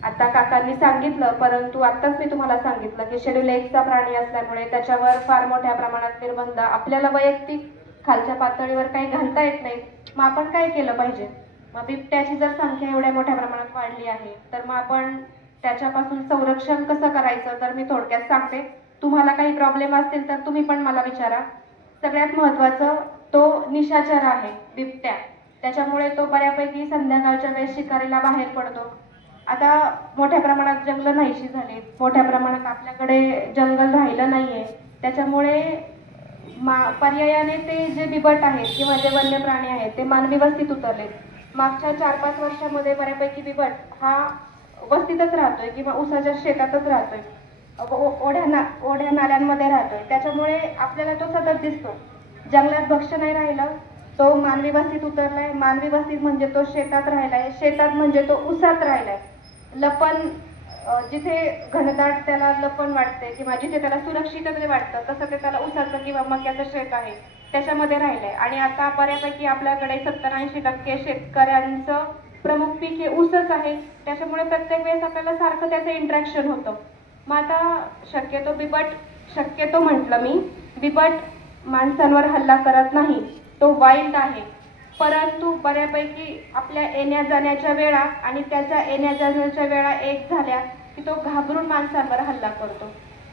आता काकांनी सांगितलं, परंतु आत्ताच मी तुम्हाला सांगितलं की शेड्यूल 1चा प्राणी असल्यामुळे त्याच्यावर फार मोठ्या प्रमाणात निर्बंध आपल्याला वैयक्तिक खालच्या पातळीवर काही घालता येत नाही. मग आपण काय केलं पाहिजे? मग बिबट्याची जर संख्या एवढ्या मोठ्या प्रमाणात वाढली आहे तर मग आपण त्याच्यापासून संरक्षण कसं करायचं, तर मी थोडक्यात सांगते. तुम्हाला काही प्रॉब्लेम असतील तर तुम्ही पण मला विचारा. सगळ्यात महत्त्वाचं तो निशाचर आहे बिबट्या. त्याच्यामुळे तो बऱ्यापैकी संध्याकाळच्या वेळेस शिकारीला बाहेर पडतो. आता मोठ्या प्रमाणात जंगल नाहीशी झाली, मोठ्या प्रमाणात आपल्याकडे जंगल राहिलं नाहीये. त्याच्यामुळे पर्यायाने ते जे बिबट आहेत किंवा जे वन्य प्राणी आहेत ते मानवी वस्तीत उतरलेत. मागच्या 4-5 वर्षामध्ये बऱ्यापैकी बिबट हा वस्तीतच राहतोय किंवा उसाच्या शेतातच राहतोय, ओढ्या नाल्यांमध्ये राहतोय. त्याच्यामुळे आपल्याला तो सतत दिसतो. जंगलात भक्ष्य नाही राहिलं, तो मानवी वस्तीत उतरलाय. मानवी वस्तीत म्हणजे तो शेतात राहिलाय, शेतात म्हणजे तो उसात राहिलाय. लपण जिथे घनदाट त्याला लपण वाटते किंवा जिथे त्याला सुरक्षितता वाटतं तसं ते त्याला उसाचं किंवा मक्याचं शेत आहे त्याच्यामध्ये राहिलंय. आणि आता बऱ्यापैकी आपल्याकडे 70-80% शेतकऱ्यांचं प्रमुख पीक हे ऊसच आहे. त्याच्यामुळे प्रत्येक वेळेस आपल्याला सारखं त्याचं इंटरॅक्शन होतं. मग आता शक्यतो म्हटलं मी, बिबट माणसांवर हल्ला करत नाही, तो वाईल्ड आहे. परंतु बऱ्यापैकी आपल्या येण्या जाण्याच्या वेळा आणि त्याच्या येण्या जाण्याच्या वेळा एक झाल्या की तो घाबरून माणसांवर हल्ला करतो.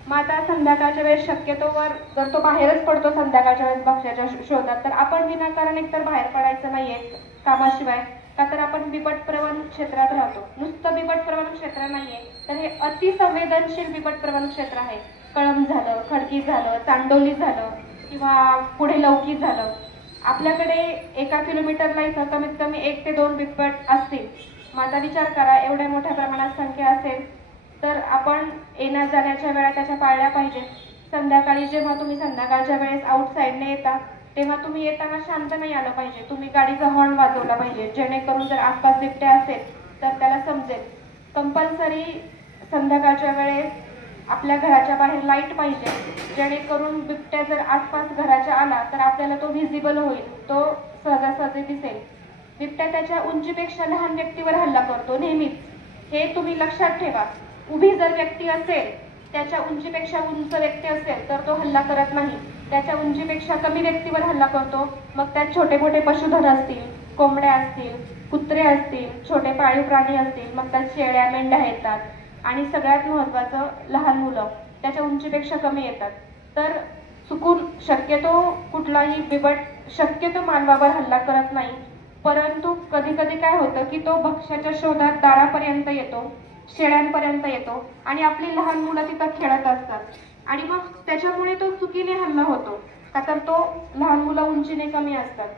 मग आता संध्याकाळच्या वेळेस शक्यतोवर जर तो बाहेरच पडतो संध्याकाळच्या वेळेस भक्ष्याच्या शोधात, तर आपण विनाकारण एकतर बाहेर पडायचं नाहीये कामाशिवाय. का तर आपण बिबट प्रवण क्षेत्रात राहतो. नुसतं बिबट प्रवण क्षेत्र नाहीये, तर हे अतिसंवेदनशील बिबट प्रवण क्षेत्र आहे. कळम झालं, खडकी झालं, चांडोली झालं किंवा पुढे लौकी झालं. आपल्याकडे 1 किलोमीटरला इथं कमीत कमी 1 ते 2 बिबट असतील. मग आता विचार करा, एवढ्या मोठ्या प्रमाणात संख्या असेल तर आपण येण्या जाण्याच्या वेळा त्याच्या पाळल्या पाहिजे. संध्याकाळी जेव्हा तुम्ही संध्याकाळच्या वेळेस आउटसाईडने येता तेव्हा तुम्ही येताना शांत नाही आलं पाहिजे. तुम्ही गाडीचा हॉर्न वाजवला पाहिजे, जेणेकरून जर आसपास बिबट्या असेल तर त्याला समजेल. कंपल्सरी संध्याकाळच्या वेळेस आपल्या घराच्या बाहेर लाईट पाहिजे, जेणेकरून बिबट्या जर आसपास घराच्या आला तर आपल्याला तो व्हिजिबल होईल, तो सहजासहजी दिसेल. बिबट्या त्याच्या उंचीपेक्षा लहान व्यक्तीवर हल्ला करतो नेहमीच, हे तुम्ही लक्षात ठेवा. उभी जर व्यक्ती असेल, त्याच्या उंचीपेक्षा उंच व्यक्ती असेल तर तो हल्ला करत नाही. त्याच्या उंचीपेक्षा कमी व्यक्तीवर हल्ला करतो. मग त्यात छोटे मोठे पशुधन असतील, कोंबड्या असतील, कुत्रे असतील, छोटे पाळीव प्राणी असतील, मग त्यात शेळ्या, मेंढ्या येतात आणि सगळ्यात महत्त्वाचं लहान मुलं त्याच्या उंचीपेक्षा कमी येतात. तर चुकून शक्यतो कुठलाही बिबट शक्यतो मानवावर हल्ला करत नाही, परंतु कधी कधी काय होतं की तो भक्ष्याच्या शोधात दारापर्यंत येतो, शेळ्यांपर्यंत येतो आणि आपली लहान मुलं तिथं खेळत असतात आणि मग त्याच्यामुळे तो चुकीने हल्ला होतो, का तर तो लहान मुलं उंचीने कमी असतात.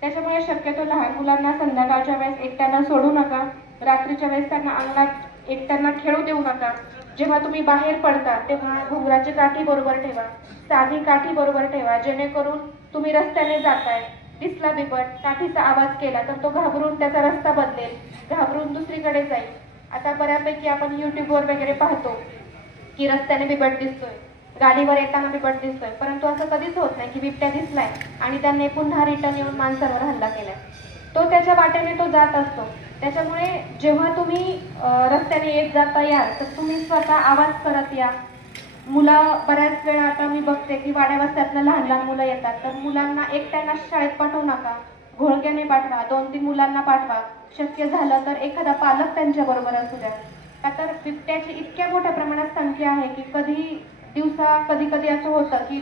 त्याच्यामुळे शक्यतो लहान मुलांना संध्याकाळच्या वेळेस एकट्यानं सोडू नका, रात्रीच्या वेळेस त्यांना अंगणात एकट्यांना खेळू देऊ नका. जेव्हा तुम्ही बाहेर पडता तेव्हा घुंगराची काठी बरोबर ठेवा, साधी काठी बरोबर ठेवा, जेणेकरून तुम्ही रस्त्याने जाताय, दिसला बिबट, काठीचा आवाज केला तर तो घाबरून त्याचा रस्ता बदलेल, घाबरून दुसरीकडे जाईल. आता बऱ्यापैकी आपण युट्यूबवर वगैरे पाहतो की रस्त्याने बिबट दिसतोय, गाडीवर येताना बिबट दिसतोय, परंतु असं कधीच होत नाही की बिबट्या दिसलाय आणि त्याने पुन्हा रिटर्न येऊन माणसांवर हल्ला केलाय. तो त्याच्या वाटेने तो जात असतो. त्याच्यामुळे जेव्हा तुम्ही रस्त्याने येत जाता याल तर तुम्ही स्वतः आवाज करत या. मुलं बऱ्याच वेळा आता मी बघते की वाड्या वस्त्यातनं लहान लहान मुलं येतात, तर मुलांना एकट्यानं शाळेत पाठवू नका, घोळक्याने पाठवा, 2-3 मुलांना पाठवा, शक्य झालं तर एखादा पालक त्यांच्या बरोबर असू द्या. का तर बिबट्याची इतक्या मोठ्या प्रमाणात संख्या आहे की कधी कधी असं होतं की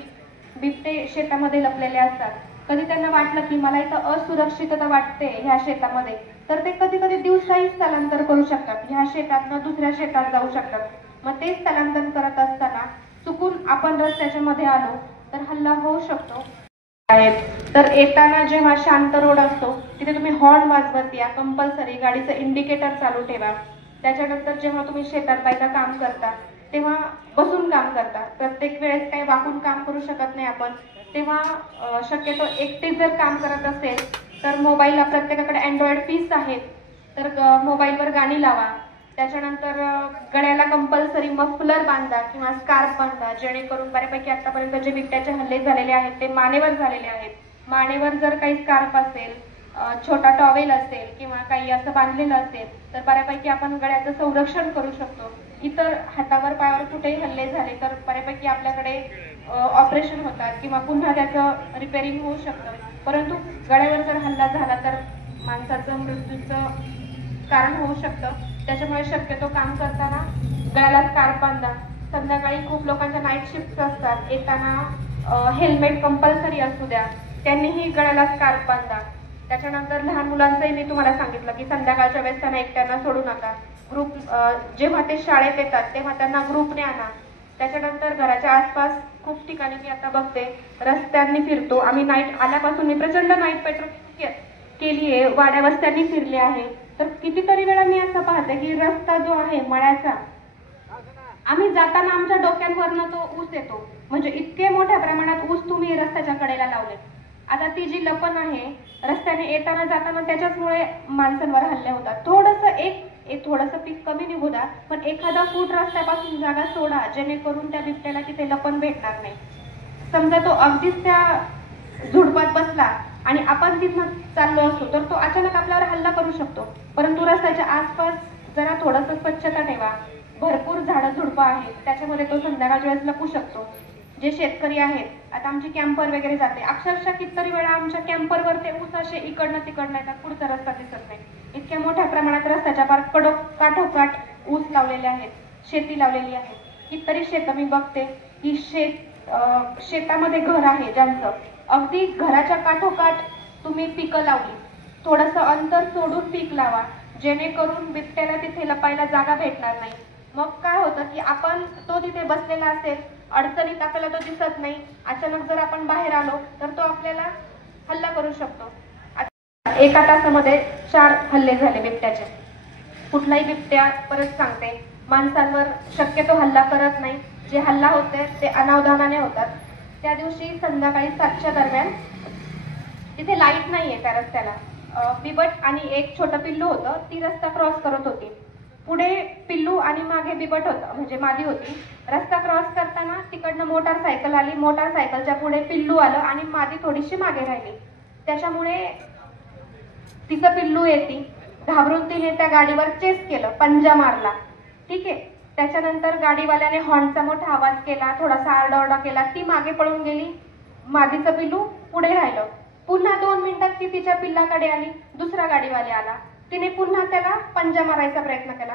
बिबटे शेतामध्ये लपलेले असतात. कधी त्यांना वाटलं की मला इथं असुरक्षितता वाटते ह्या शेतामध्ये, तर ते कधी कधी दिवसाही स्थलांतर करू शकतात, ह्या शेतातनं दुसऱ्या शेतात जाऊ शकतात. मग ते स्थलांतर करत असताना चुकून आपण रस्त्याच्या मध्ये आलो तर हल्ला होऊ शकतो. तर येताना जेव्हा शांत रोड असतो तिथे तुम्ही हॉर्न वाजवत या, कंपल्सरी गाडीचं इंडिकेटर चालू ठेवा. त्याच्यानंतर जेव्हा तुम्ही शेतात बायका काम करता तेव्हा बसून काम करता, प्रत्येक वेळेस काही वाकून काम करू शकत नाही आपण, तेव्हा शक्यतो एकटे जर काम करत असेल तर मोबाईलला प्रत्येकाकडे अँड्रॉइड पीस आहेत, तर मोबाईलवर गाणी लावा. त्याच्यानंतर गळ्याला कंपल्सरी मफलर बांधा किंवा स्कार्फ बांधा, जेणेकरून बऱ्यापैकी आतापर्यंत जे बिबट्याचे हल्ले झालेले आहेत ते मानेवर झालेले आहेत. मानेवर जर काही स्कार्फ असेल, छोटा टॉवेल असेल किंवा काही असं बांधलेलं असेल तर बऱ्यापैकी आपण गळ्याचं संरक्षण करू शकतो. इतर हातावर पायावर कुठेही हल्ले झाले तर बऱ्यापैकी आपल्याकडे ऑपरेशन होतात किंवा पुन्हा त्याचं रिपेअरिंग होऊ शकतं, परंतु गळ्यावर जर हल्ला झाला तर माणसाचं मृत्यूचं कारण होऊ शकतं. त्याच्यामुळे शक्यतो काम करताना गळ्याला स्कार्फ बांधा. संध्याकाळी खूप लोकांच्या नाईट शिफ्ट असतात, येताना हेल्मेट कंपल्सरी असू द्या, त्यांनीही गळ्याला स्कार्फ बांधा. त्याच्यानंतर लहान मुलांचंही मी तुम्हाला सांगितलं की संध्याकाळच्या वेळेस त्यांना एकट्यानं सोडू नका, ग्रुप जेव्हा ते शाळेत येतात तेव्हा त्यांना ग्रुपने आणा. त्याच्यानंतर घराच्या आसपास खूप ठिकाणी मी आता बघते रस्त्यांनी फिरतो आम्ही, नाईट आल्यापासून मी प्रचंड नाईट पेट्रोलिंग केली आहे, वाड्या वस्त्यांनी फिरले आहे, तर कितीतरी वेळा मी असं पाहते की रस्ता जो आहे मळ्याचा, आम्ही जाताना आमच्या डोक्यांवरनं तो ऊस येतो, म्हणजे इतके मोठ्या प्रमाणात ऊस तुम्ही रस्त्याच्या कडेला लावले. आता ती जी लपण आहे रस्त्याने येताना जाताना त्याच्याचमुळे माणसांवर हल्ले होतात. थोडंसं पीक कमी निघू द्या, पण एखादा फूट रस्त्यापासून जागा सोडा, जेणेकरून त्या बिबट्याला तिथे लपण भेटणार नाही. समजा तो अगदीच त्या झुडपात बसला आणि आपण तिथनं चाललो असतो तर तो अचानक आपल्यावर हल्ला करू शकतो, परंतु रस्त्याच्या आसपास जरा थोडंसं स्वच्छता ठेवा, भरपूर झाडं झुडपं आहेत, त्याच्यामध्ये तो संध्याकाळच्या वेळेस लपू शकतो. जे शेतकरी आहेत, आता आमची कॅम्पर वगैरे जाते, अक्षरशः कितीतरी वेळा आमच्या कॅम्परवर ते ऊस असे इकडनं तिकडनं येतात, पुढचा रस्ता दिसत नाही. इतक्या मोठ्या प्रमाणात रस्त्याच्या पार काठोकाठ ऊस लावलेले आहेत, शेती लावलेली आहे. कितीतरी शेतं मी बघते की शेतामध्ये घर आहे ज्यांचं, अगदी घराच्या काठोकाठ तुम्ही पिकं लावली, थोडंसं अंतर सोडून पीक लावा, जेणेकरून बिबट्याला तिथे लपायला जागा भेटणार नाही. मग काय होतं की आपण तो तिथे बसलेला असेल, अडचणीत आपल्याला तो दिसत नाही, अचानक जर आपण बाहेर आलो तर तो आपल्याला हल्ला करू शकतो. एका तासामध्ये 4 हल्ले झाले बिबट्याचे. कुठलाही बिबट्या, परत सांगते, माणसांवर शक्यतो हल्ला करत नाही. जे हल्ला होते ते अनावधानाने होतात. त्या दिवशी संध्याकाळी 7च्या दरम्यान तिथे लाईट नाहीये त्या रस्त्याला, बिबट आणि एक छोटं पिल्लू होतं, ती रस्ता क्रॉस करत होती. पुढे पिल्लू आणि मागे बिबट होतं, म्हणजे मादी होती. रस्ता क्रॉस करताना तिकडनं मोटारसायकल आली, मोटारसायकलच्या पुढे पिल्लू आलं आणि मादी थोडीशी मागे राहिली. त्याच्यामुळे तिचं पिल्लू येते, घाबरून तिने त्या गाडीवर चेस केलं, पंजा मारला, ठीक आहे. त्याच्यानंतर गाडीवाल्याने हॉर्नचा मोठा आवाज केला, थोडासा आरडाओरडा केला, ती मागे पळून गेली, मादीचं पिल्लू पुढे राहिलं. पुन्हा 2 मिनिटात ती तिच्या पिल्लाकडे आली, दुसरा गाडीवाला आला, तिने पुन्हा त्याला पंजा मारायचा प्रयत्न केला,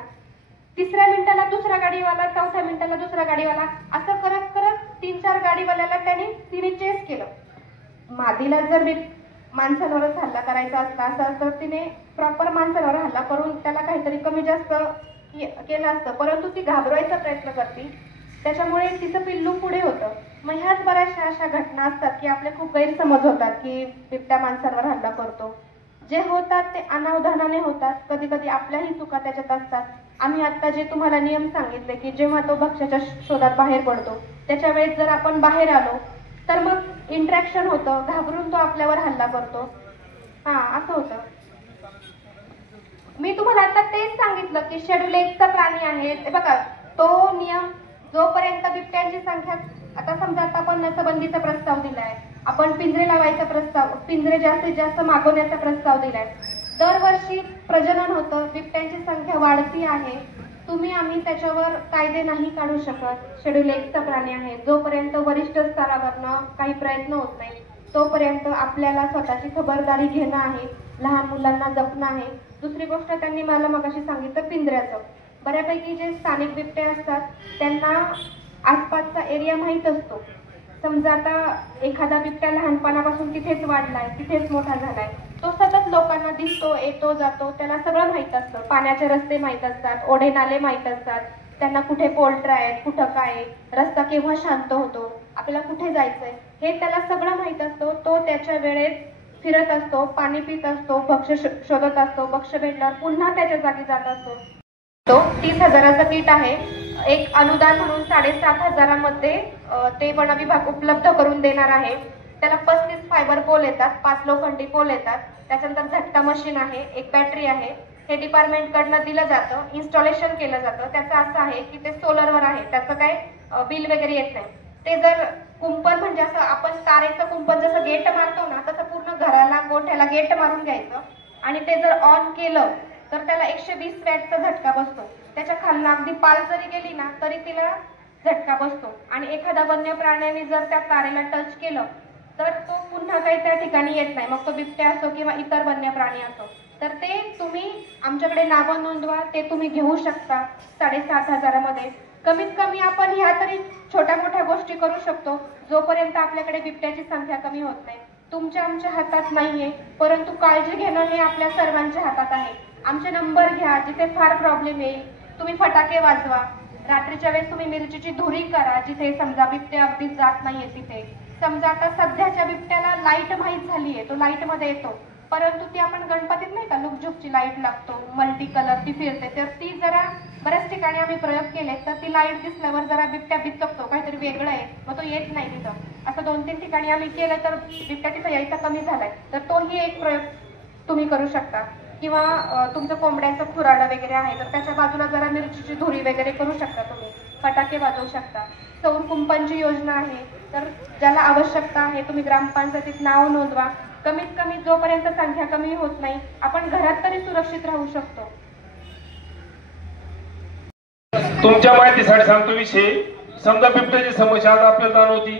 3ऱ्या मिनिटाला दुसरा गाडीवाला, 4थ्या मिनिटाला दुसरा गाडीवाला, असं करत करत 3-4 गाडीवाल्याला तिने चेस केलं. मादीला जर माणसांवरच हल्ला करायचा असता असं तर तिने प्रॉपर माणसांवर हल्ला करून त्याला काहीतरी कमी जास्त केलं असतं, परंतु ती घाबरवायचा प्रयत्न करते, त्याच्यामुळे तिचं पिल्लू पुढे होतं. मग ह्याच बऱ्याचशा अशा घटना असतात की आपले खूप गैरसमज होतात की बिबट्या माणसांवर हल्ला करतो. जे होतात ते अनावधानाने होतात, कधी कधी आपल्याही चुका त्याच्यात असतात. आम्ही आता जे तुम्हाला नियम सांगितले की जेव्हा तो भक्ष्याच्या शोधात बाहेर पडतो त्याच्या वेळेस जर आपण बाहेर आलो तर मग इंट्रॅक्शन होतं, घाबरून तो आपल्यावर हल्ला करतो. असं होतं. मी तुम्हाला आता तेच सांगितलं की शेड्यूल 1चा प्राणी आहे. ते बघा, तो नियम जोपर्यंत बिबट्यांची संख्या, आता समजा आता आपण नसबंदीचा प्रस्ताव दिलाय, आपण पिंजरे लावायचा प्रस्ताव, पिंजरे जास्तीत जास्त मागवण्याचा प्रस्ताव दिलाय, दरवर्षी प्रजनन होतं, बिबट्यांची संख्या वाढती आहे. आम्ही त्याच्यावर कायदे नाही काढू शकत. शेड्यूल 1चा प्राणी आहे. जोपर्यंत वरिष्ठ स्तरावरनं काही प्रयत्न होत नाही तोपर्यंत आपल्याला स्वतःची खबरदारी घेणं आहे, लहान मुलांना जपणं आहे. दुसरी गोष्ट त्यांनी मला मगाशी सांगितलं पिंजऱ्याचं. बऱ्यापैकी जे स्थानिक बिबटे असतात त्यांना आसपासचा एरिया माहीत असतो. समजा आता एखादा बिबट्या लहानपणापासून तिथेच वाढलाय, तिथेच मोठा झालाय, तो सतत लोकांना दिसतो, येतो जातो, त्याला सगळं माहीत असतं. पाण्याचे रस्ते माहीत असतात, ओढे नाले माहीत असतात, त्यांना कुठे पोल्ट्रा आहेत, कुठं काय, रस्ता केव्हा शांत होतो, आपल्याला कुठे जायचंय हे त्याला सगळं माहीत असतं. तो त्याच्या वेळेत फिरत असतो, पाणी पित असतो, भक्ष्य शोधत असतो, भक्ष्य भेटल्यावर पुन्हा त्याच्या जागी जात असतो. तो 30,000चं किट आहे. एक अनुदान म्हणून 7,500मध्ये ते वन विभाग उपलब्ध करून देणार आहे. त्याला 35 फायबर पोल येतात, 5 लोखंडी पोल येतात, त्याच्यानंतर झटका मशीन आहे, एक बॅटरी आहे. हे डिपार्टमेंटकडनं दिलं जातं, इन्स्टॉलेशन केलं जातं. त्याचं असं आहे की ते सोलरवर आहे, त्याचं काय बिल वगैरे येत नाही. ते जर कुंपण म्हणजे असं आपण तारेचं कुंपण जसं गेट मारतो ना तसं पूर्ण घराला गोठ्याला गेट मारून घ्यायचं आणि ते जर ऑन केलं तर त्याला 120 वॅटचा झटका बसतो. त्याच्या खालनं अगदी पाल जरी गेली ना तरी तिला झटका बसतो. आणि एखादा वन्य प्राण्याने जर त्या तारेला टच केलं तर तो पुन्हा काही त्या ठिकाणी येत नाही, मग तो बिबट्या असो किंवा इतर वन्य प्राणी असो. तर ते तुम्ही आमच्याकडे नावं नोंदवा, ते तुम्ही घेऊ शकता 7,500मध्ये. कमीत कमी आपण ह्या तरी छोट्या मोठ्या गोष्टी करू शकतो जोपर्यंत आपल्याकडे बिबट्याची संख्या कमी होत नाही. तुमच्या आमच्या हातात नाहीये, परंतु काळजी घेणं हे आपल्या सर्वांच्या हातात आहे. आमचे नंबर घ्या, जिथे फार प्रॉब्लेम येईल तुम्ही फटाके वाजवा, रात्रीच्या वेळेस तुम्ही मिरचीची धुरी करा, जिथे समजा बिबटे अगदीच जात नाहीये तिथे. समजा आता सध्याच्या बिबट्याला लाईट माहीत झालीये, तो लाईट मध्ये येतो, परंतु ती आपण गणपतीत नाही का लुकझुकची लाईट लागतो, मल्टी कलर ती फिरते, तर ती जरा बऱ्याच ठिकाणी आम्ही प्रयोग केले तर ती लाईट दिसल्यावर जरा बिबट्या बिचकतो, काहीतरी वेगळं आहे, मग तो येत नाही तिथं. असं 2-3 ठिकाणी आम्ही केलं तर बिबट्या तिथं यायचा कमी झालाय. तर तोही एक प्रयोग तुम्ही करू शकता. किंवा तुमचं कोंबड्यांचं खुराडं वगैरे आहे तर त्याच्या बाजूला जरा मिरचीची धुरी वगैरे करू शकता तुम्ही, फटाके वाजवू शकता. सौर कुंपणची योजना आहे, तर ज्याला आवश्यकता आहे तुम्ही ग्रामपंचायतीत नाव नोंदवा. कमीत कमी जोपर्यंत संख्या कमी होत नाही आपण घरात तरी सुरक्षित राहू शकतो. तुमच्या माहितीसाठी सांगतो विषय. समजा बिबट्याची समस्या आज आपल्याला जाणवती.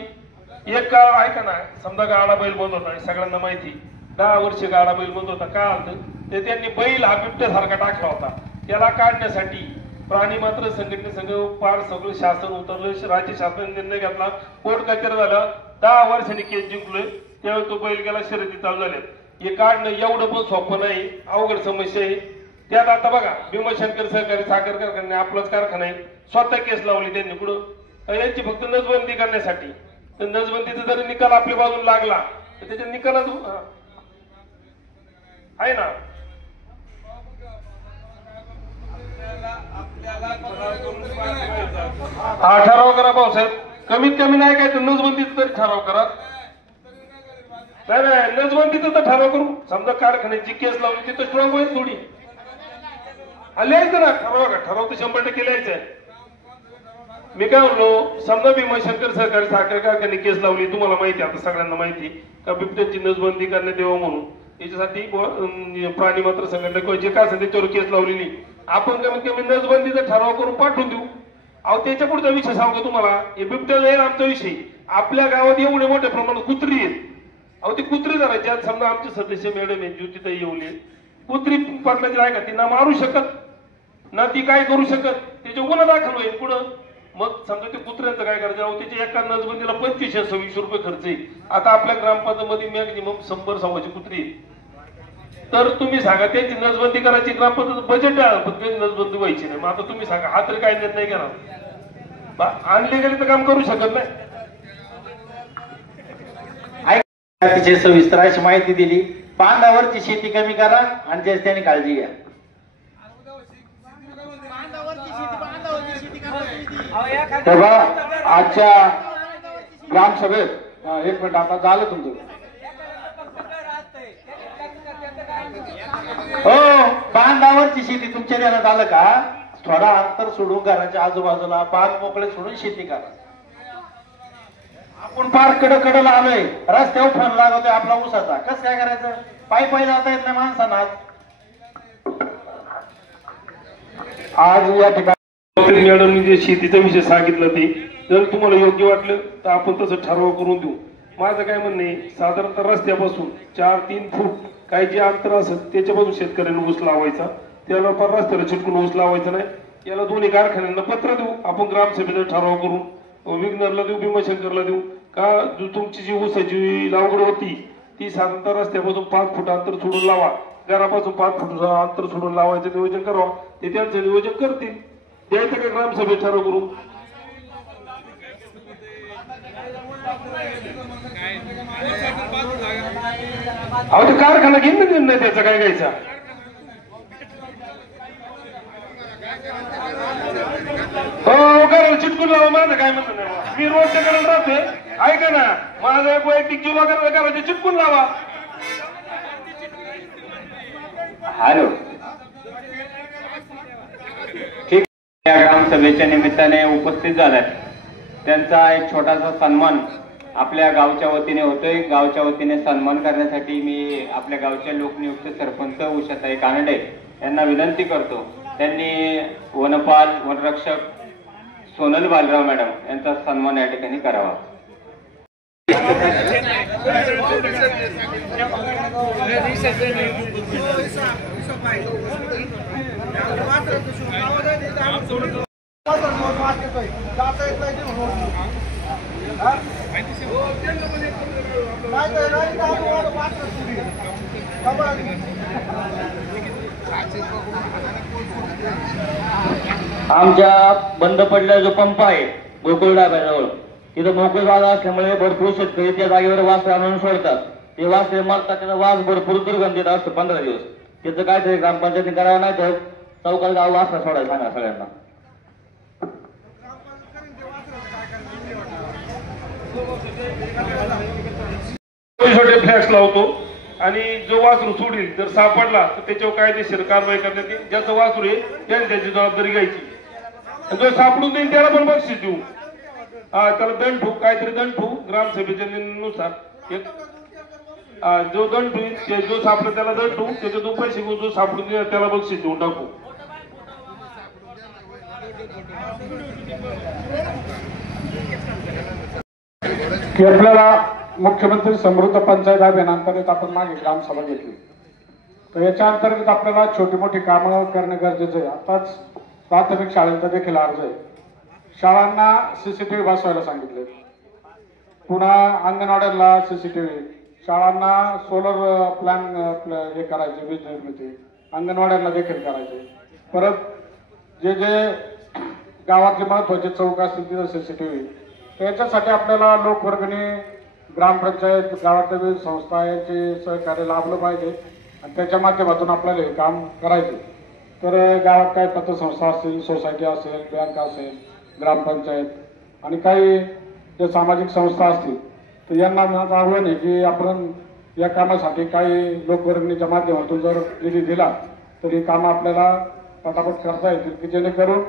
एक काळ ऐका ना, समजा गाडा बैल बंद होता, सगळ्यांना माहिती, 10 वर्ष गाडा बैल बंद होता. का आलं ते त्यांनी बैल हा बिबट्यासारखा टाकला होता. त्याला काढण्यासाठी प्राणी मात्र संघटनेसंघ फार सगळं शासन उतरलं, राज्य शासनाने निर्णय घेतला, कोर्ट कचेरी झाला, 10 वर्षांनी केस जिंकलोय. त्यावेळी तो बैल गेला, शर्यती चालू झाल्या. हे काढणं एवढं पण सोपं नाही, अवघड समस्या आहे. त्यात आता बघा भीमाशंकर सहकारी साखर कारखान्याने आपलाच कारखाना आहे, स्वतः केस लावली त्यांनी कुठं यांची फक्त नसबंदी करण्यासाठी. तर नसबंदीचा जर निकाल आपल्या बाजूला लागला तर त्याच्या निकालात आहे ना हा ठराव करा भाऊसाहेब, कमीत कमी नाही काय तर नसबंदीचा तरी ठराव करा. नाही नसबंदीचा तर ठराव करू. समजा कारखान्याची केस लावली तिथं स्ट्रॉंग होईल थोडी, लिहायचं ना ठराव का, ठराव तर 100% लिहायचं आहे. मी काय म्हणलो, समजा भीमाशंकर सहकारी साखर कारखान्याने केस लावली, तुम्हाला माहिती आता सगळ्यांना माहिती का बिबट्याची नसबंदी करण्यात यावं म्हणून, याच्यासाठी प्राणी मात्र संघटना किंवा जे काय असेल त्याच्यावर केस लावलेली. आपण कमीत कमी नसबंदीचा ठराव करून पाठवून देऊ. अहो त्याच्या पुढचा विषय सांगतो तुम्हाला, हे बिबट्या जाईल आमचा विषय. आपल्या गावात एवढे मोठ्या प्रमाणात कुत्री आहेत, अहो ती कुत्री धरायची. आज समजा आमचे सदस्य मॅडम आहे ज्योतिताई येवले, कुत्री पाटलाची आहे का, ती ना मारू शकत ना ती काय करू शकत, त्याचे गुन्हा दाखल होईल पुढं. मग समजा ते कुत्र्यांचं काय करायचं, अहो त्याच्या एका नजबंदीला 2526 रुपये खर्च आहे. आता आपल्या ग्रामपंचायतीमध्ये मॅक्झिमम 100-125 कुत्री आहे. तर तुम्ही सांगा त्यांची नजबंदी करायची, ग्रामपंचायत बजेट आहे पण त्यांची नजबंदी व्हायची नाही. मग आता तुम्ही सांगा हा तरी काय निर्णय घेणार, आणले गेले तर काम करू शकत नाही. अतिशय सविस्तर अशी माहिती दिली. बांधावरची शेती कमी करा आणि त्याची त्यांनी काळजी घ्या. तेव्हा आजच्या ग्रामसभेत एक मिनिट आता झालं तुमचं. हो, बांधावरची शेती तुमच्या ध्यानात आलं का? थोडा अंतर सोडून घराच्या आजूबाजूला बाग मोकळे सोडून शेती करा. आपण पार कडकडला आलोय, रस्त्यावर फोन लागवतोय आपला ऊसाचा, कसं काय करायचं? पायी जाता येत नाही माणसांना. आज या ठिकाणी मॅडमनी जे शेतीचा विषय सांगितलं ते जर तुम्हाला योग्य वाटलं तर आपण तसं ठराव करून देऊ. माझं काय म्हणणं आहे, साधारणतः रस्त्यापासून 4-3 फूट काही जे अंतर असेल त्याच्यापासून शेतकऱ्यांना ऊस लावायचा, त्याला पण रस्त्याला चिटकून ऊस लावायचा नाही. याला दोन्ही कारखान्यांना पत्र देऊ आपण, ग्रामसभेचा ठराव करून विघ्नरला देऊ, भीमाशंकरला देऊ का जो तुमची जी ऊसाची लागवड होती ती साधारणतः रस्त्यापासून 5 फूट अंतर सोडून लावा, घरापासून 5 फूट अंतर सोडून लावायचं नियोजन करावं. ते त्यांचं नियोजन करतील, द्यायचं का ग्रामसभेत ठराव करून. अहो ते कारखाना घेईन ना निर्णय त्याचा काय घ्यायचा. हो घराला चिटकून लावा, माझं काय म्हणणं नाही. मी रोडच्या करायला राहतोय, ऐका ना, माझा एक वैयक्तिक जीव करायला चिटकून लावा. हॅलो, ठीक. या ग्रामसभेच्या निमित्ताने उपस्थित झाल्यात त्यांचा एक छोटासा सन्मान आपल्या गावच्या वतीने होतोय. गावच्या वतीने सन्मान करण्यासाठी मी आपल्या गावच्या लोकनियुक्त सरपंच उषाताई कानडे यांना विनंती करतो, त्यांनी वनपाल वनरक्षक सोनल बालराव मॅडम यांचा सन्मान या ठिकाणी करावा. आमच्या बंद पडलेला जो पंप आहे गोकुळ डाब्याजवळ, तिथं मोकळी जागा असल्यामुळे भरपूर शेतकरी त्या जागेवर वासरे आणून सोडतात. ते वासरे मरतात, त्याचा वास भरपूर दुर्गंधीत असतो 15 दिवस. त्याचं काहीतरी ग्रामपंचायतीने करावं, नाही तर चौकात गाव वासरा सोडायला सांगा सगळ्यांना. छोटे फ्लॅक्स लावतो आणि जो वासरू सोडील जर सापडला तर त्याच्यावर कायदेशीर कारवाई करण्यात येईल. ज्याचं वासरू आहे त्याने त्याची जबाबदारी घ्यायची. जो सापडून देईल त्याला पण बक्षीस देऊ. त्याला दंड ठेवू, काहीतरी दंड ठेवू ग्रामसभेच्या नुसार. एक जो दंड ठेवू, जो सापडेल त्याला दंड ठेवू, त्याचे 2 पैसे घेऊन जो सापडून देईल त्याला बक्षीस देऊन टाकू. की आपल्याला मुख्यमंत्री समृद्ध पंचायत अभियानांतर्गत आपण मागे ग्रामसभा घेतली, तर याच्या अंतर्गत आपल्याला छोटी मोठी कामं करणं गरजेचं आहे. आताच प्राथमिक शाळांचा देखील अर्ज आहे. शाळांना CCTV बसवायला सांगितले, पुन्हा अंगणवाड्यांना CCTV, शाळांना सोलर प्लॅन हे करायचे, वीज निर्मिती अंगणवाड्यांना देखील करायचे. परत जे गावातले महत्वाचे चौक असतील तिथं CCTV. त्याच्यासाठी आपल्याला लोकवर्गणी, ग्रामपंचायत, गावातल्या विविध संस्था यांचे सहकार्य लाभलं पाहिजे आणि त्याच्या माध्यमातून आपल्याला हे काम करायचे. तर गावात काही पतसंस्था असतील, सोसायटी असेल, बँक असेल, ग्रामपंचायत आणि काही जे सामाजिक संस्था असतील, तर यांना माझं आव्हान आहे की आपण या कामासाठी काही लोकवर्गणीच्या माध्यमातून जर निधी दिला तर ही कामं आपल्याला पटापट करता येतील, की जेणेकरून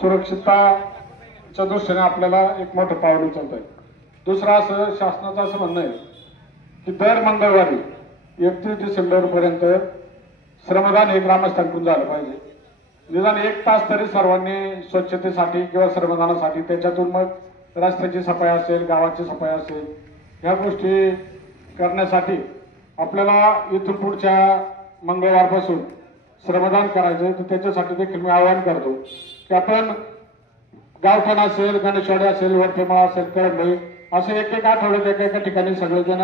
सुरक्षितताच्या दृष्टीने आपल्याला एक मोठं पाऊल उचलता येईल. दुसरं असं शासनाचं असं म्हणणं आहे की दर मंगळवारी 31 डिसेंबरपर्यंत श्रमदान हे ग्रामस्थांकडून झालं पाहिजे. निदान 1 तास तरी सर्वांनी स्वच्छतेसाठी किंवा श्रमदानासाठी, त्याच्यातून मग रस्त्याची सफाई असेल, गावाची सफाई असेल, ह्या गोष्टी करण्यासाठी आपल्याला इथून पुढच्या मंगळवारपासून श्रमदान करायचं, तर त्याच्यासाठी देखील मी आवाहन करतो की आपण गावठाण असेल, गणेशवाडी असेल, वरपेमाळा असेल, कळंबई असे एक आठवड्यात एका ठिकाणी सगळेजण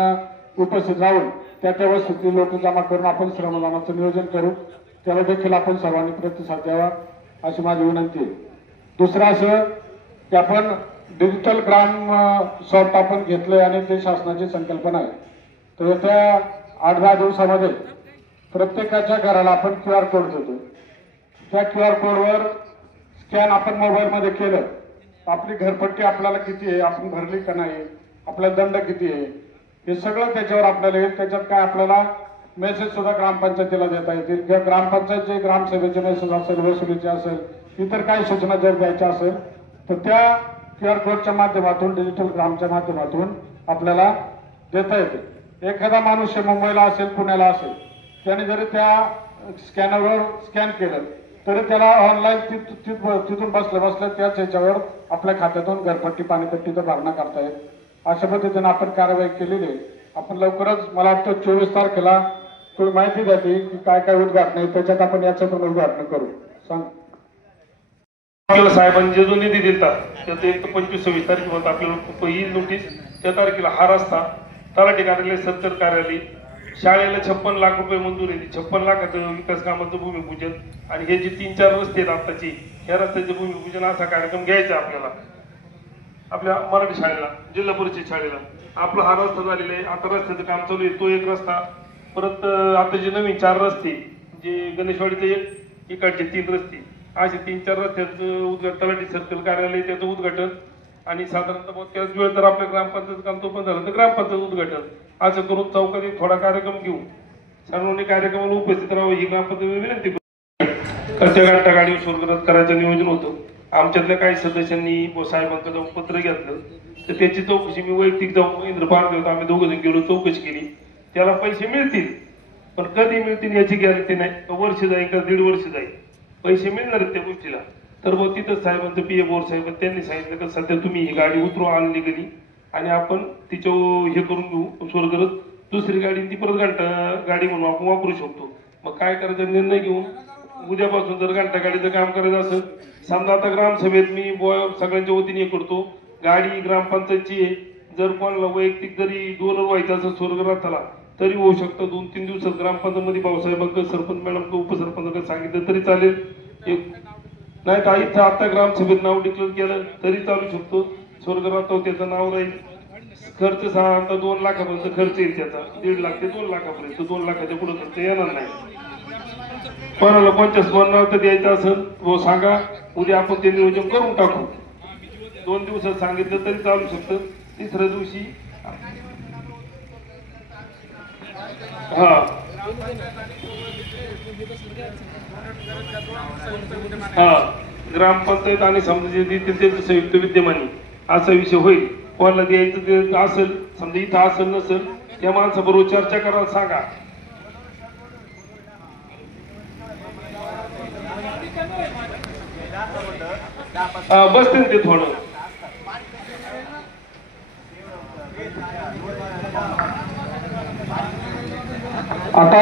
उपस्थित राहून त्या वस्तूची लोक जमा करून आपण श्रमदानाचं नियोजन करू. त्याला देखील आपण सर्वांनी प्रतिसाद द्यावा अशी माझी विनंती आहे. दुसरं असं की आपण डिजिटल ग्राम सॉफ्ट आपण घेतलंय आणि ते शासनाची संकल्पना आहे. तर येत्या 8-10 दिवसामध्ये प्रत्येकाच्या घराला आपण QR कोड देतो. त्या QR कोडवर स्कॅन आपण मोबाईलमध्ये केलं, आपली घरपट्टी आपल्याला किती आहे, आपण भरली का नाही, आपला दंड किती आहे, हे सगळं त्याच्यावर आपल्याला येईल. त्याच्यात काय आपल्याला मेसेज सुद्धा ग्रामपंचायतीला देता येतील किंवा ग्रामपंचायतचे ग्रामसभेचे मेसेज असेल, वसुलीचे असेल, इतर काही सूचना जर द्यायच्या असेल तर त्या QR कोडच्या माध्यमातून, डिजिटल ग्रामच्या माध्यमातून आपल्याला देता येते. एखादा माणूस मुंबईला असेल, पुण्याला असेल, त्याने जरी त्या स्कॅनरवर स्कॅन केलं तरी त्याला ऑनलाईन तिथून बसल्या त्याच ह्याच्यावर आपल्या खात्यातून घरपट्टी पाणीपट्टीचं भरणा करता येईल. अशा पद्धतीने आपण कारवाई केलेली आहे. आपण लवकरच, मला वाटतं 24 तारखेला थोडी माहिती द्यावी की काय काय उद्घाटन आहे, त्याच्यात आपण याचं पण उद्घाटन करू. सांग आपल्याला साहेबांनी जो निधी दिला त्याचं एक 25-26 तारखेपर्यंत आपल्याला येईल नोटीस. त्या तारखेला हा रस्ता तलाठी कार्यालय, सरकार कार्यालय, शाळेला 56 लाख रुपये मंजूर आहे. 56 लाखाचं विकास कामाचं भूमिपूजन आणि हे जे 3-4 रस्ते आहेत आत्ताची, या रस्त्याचं भूमिपूजन असा कार्यक्रम घ्यायचा आपल्याला आपल्या मराठी शाळेला, जिल्हा परिषद शाळेला. आपला हा रस्ता झालेला आहे. आता रस्त्याचं काम चालू आहे, तो एक रस्ता. परत आता जे नवीन 4 रस्ते, जे गणेशवाडीचे एक, इकडचे 3 रस्ते, असे 3-4 रस्त्याचं उद्घाटन, तलाठी सर्कल कार्यालय त्याचं उद्घाटन आणि साधारणतः त्याच वेळ तर आपल्या ग्रामपंचायत काम तो पण झालं तर ग्रामपंचायत उद्घाटन असं करून चौकात थोडा कार्यक्रम घेऊ. सर्वांनी कार्यक्रमाला उपस्थित राहावं ही ग्रामपंचायत विनंती करतो. त्या घंटा गाडी स्वर्गरथ करायचं नियोजन होतं. आमच्यातल्या काही सदस्यांनी साहेबांकडे जाऊन पत्र घेतलं, तर त्याची चौकशी मी वैयक्तिक जाऊन इंद्र पार्क होतो, आम्ही 2 जण गेलो, चौकशी केली. त्याला पैसे मिळतील, पण कधी मिळतील याची गॅरंटी नाही. वर्ष जाईल का 1.5 वर्ष जाईल, पैसे मिळणार आहेत त्या गोष्टीला. तर मग तिथं साहेबांचं PM बोर साहेब त्यांनी सांगितलं की सध्या तुम्ही ही गाडी उतरू आणली गेली आणि आपण तिच्या हे करून घेऊ स्वर्गरथ, दुसरी गाडी ती परत घंटा गाडी म्हणून आपण वापरू शकतो. मग काय करायचा निर्णय घेऊन उद्यापासून जर घंटा गाडीचं काम करायचं असेल, समजा आता ग्रामसभेत मी सगळ्यांच्या वतीने करतो, गाडी ग्रामपंचायतची आहे, जर कोणाला वैयक्तिक जरी डोनर व्हायचं असेल स्वर्गरथाला तरी होऊ शकतं. 2-3 दिवसात ग्रामपंचायतमध्ये भाऊसाहेबांकडे, सरपंच मॅडम, उपसरपंचाकडे सांगितलं तरी चालेल. एक नाही तर इथं आता ग्रामसभेत नाव डिक्लेअर केलं तरी चालू शकतो. स्वर्गरथ त्याचं नाव राहील. खर्च साधारणतः 2 लाखापर्यंत खर्च येईल त्याचा, 1.5 लाख ते 2 लाखापर्यंत. 2 लाखाच्या पुढे खर्च येणार नाही. कोणाला कोणत्या स्मरणार्थ द्यायचं असेल तो सांगा, उद्या आपण ते नियोजन करून टाकू. 2 दिवसात सांगितलं तरी चालू शकतं. 3ऱ्या दिवशी ग्रामपंचायत आणि समजा जे देतील त्याचं संयुक्त विद्यमानी असा विषय होईल. कोणाला द्यायचं असेल, समजा इथं असेल नसेल, त्या माणसाबरोबर चर्चा करायला सांगा. बसतील ते थोडं. आता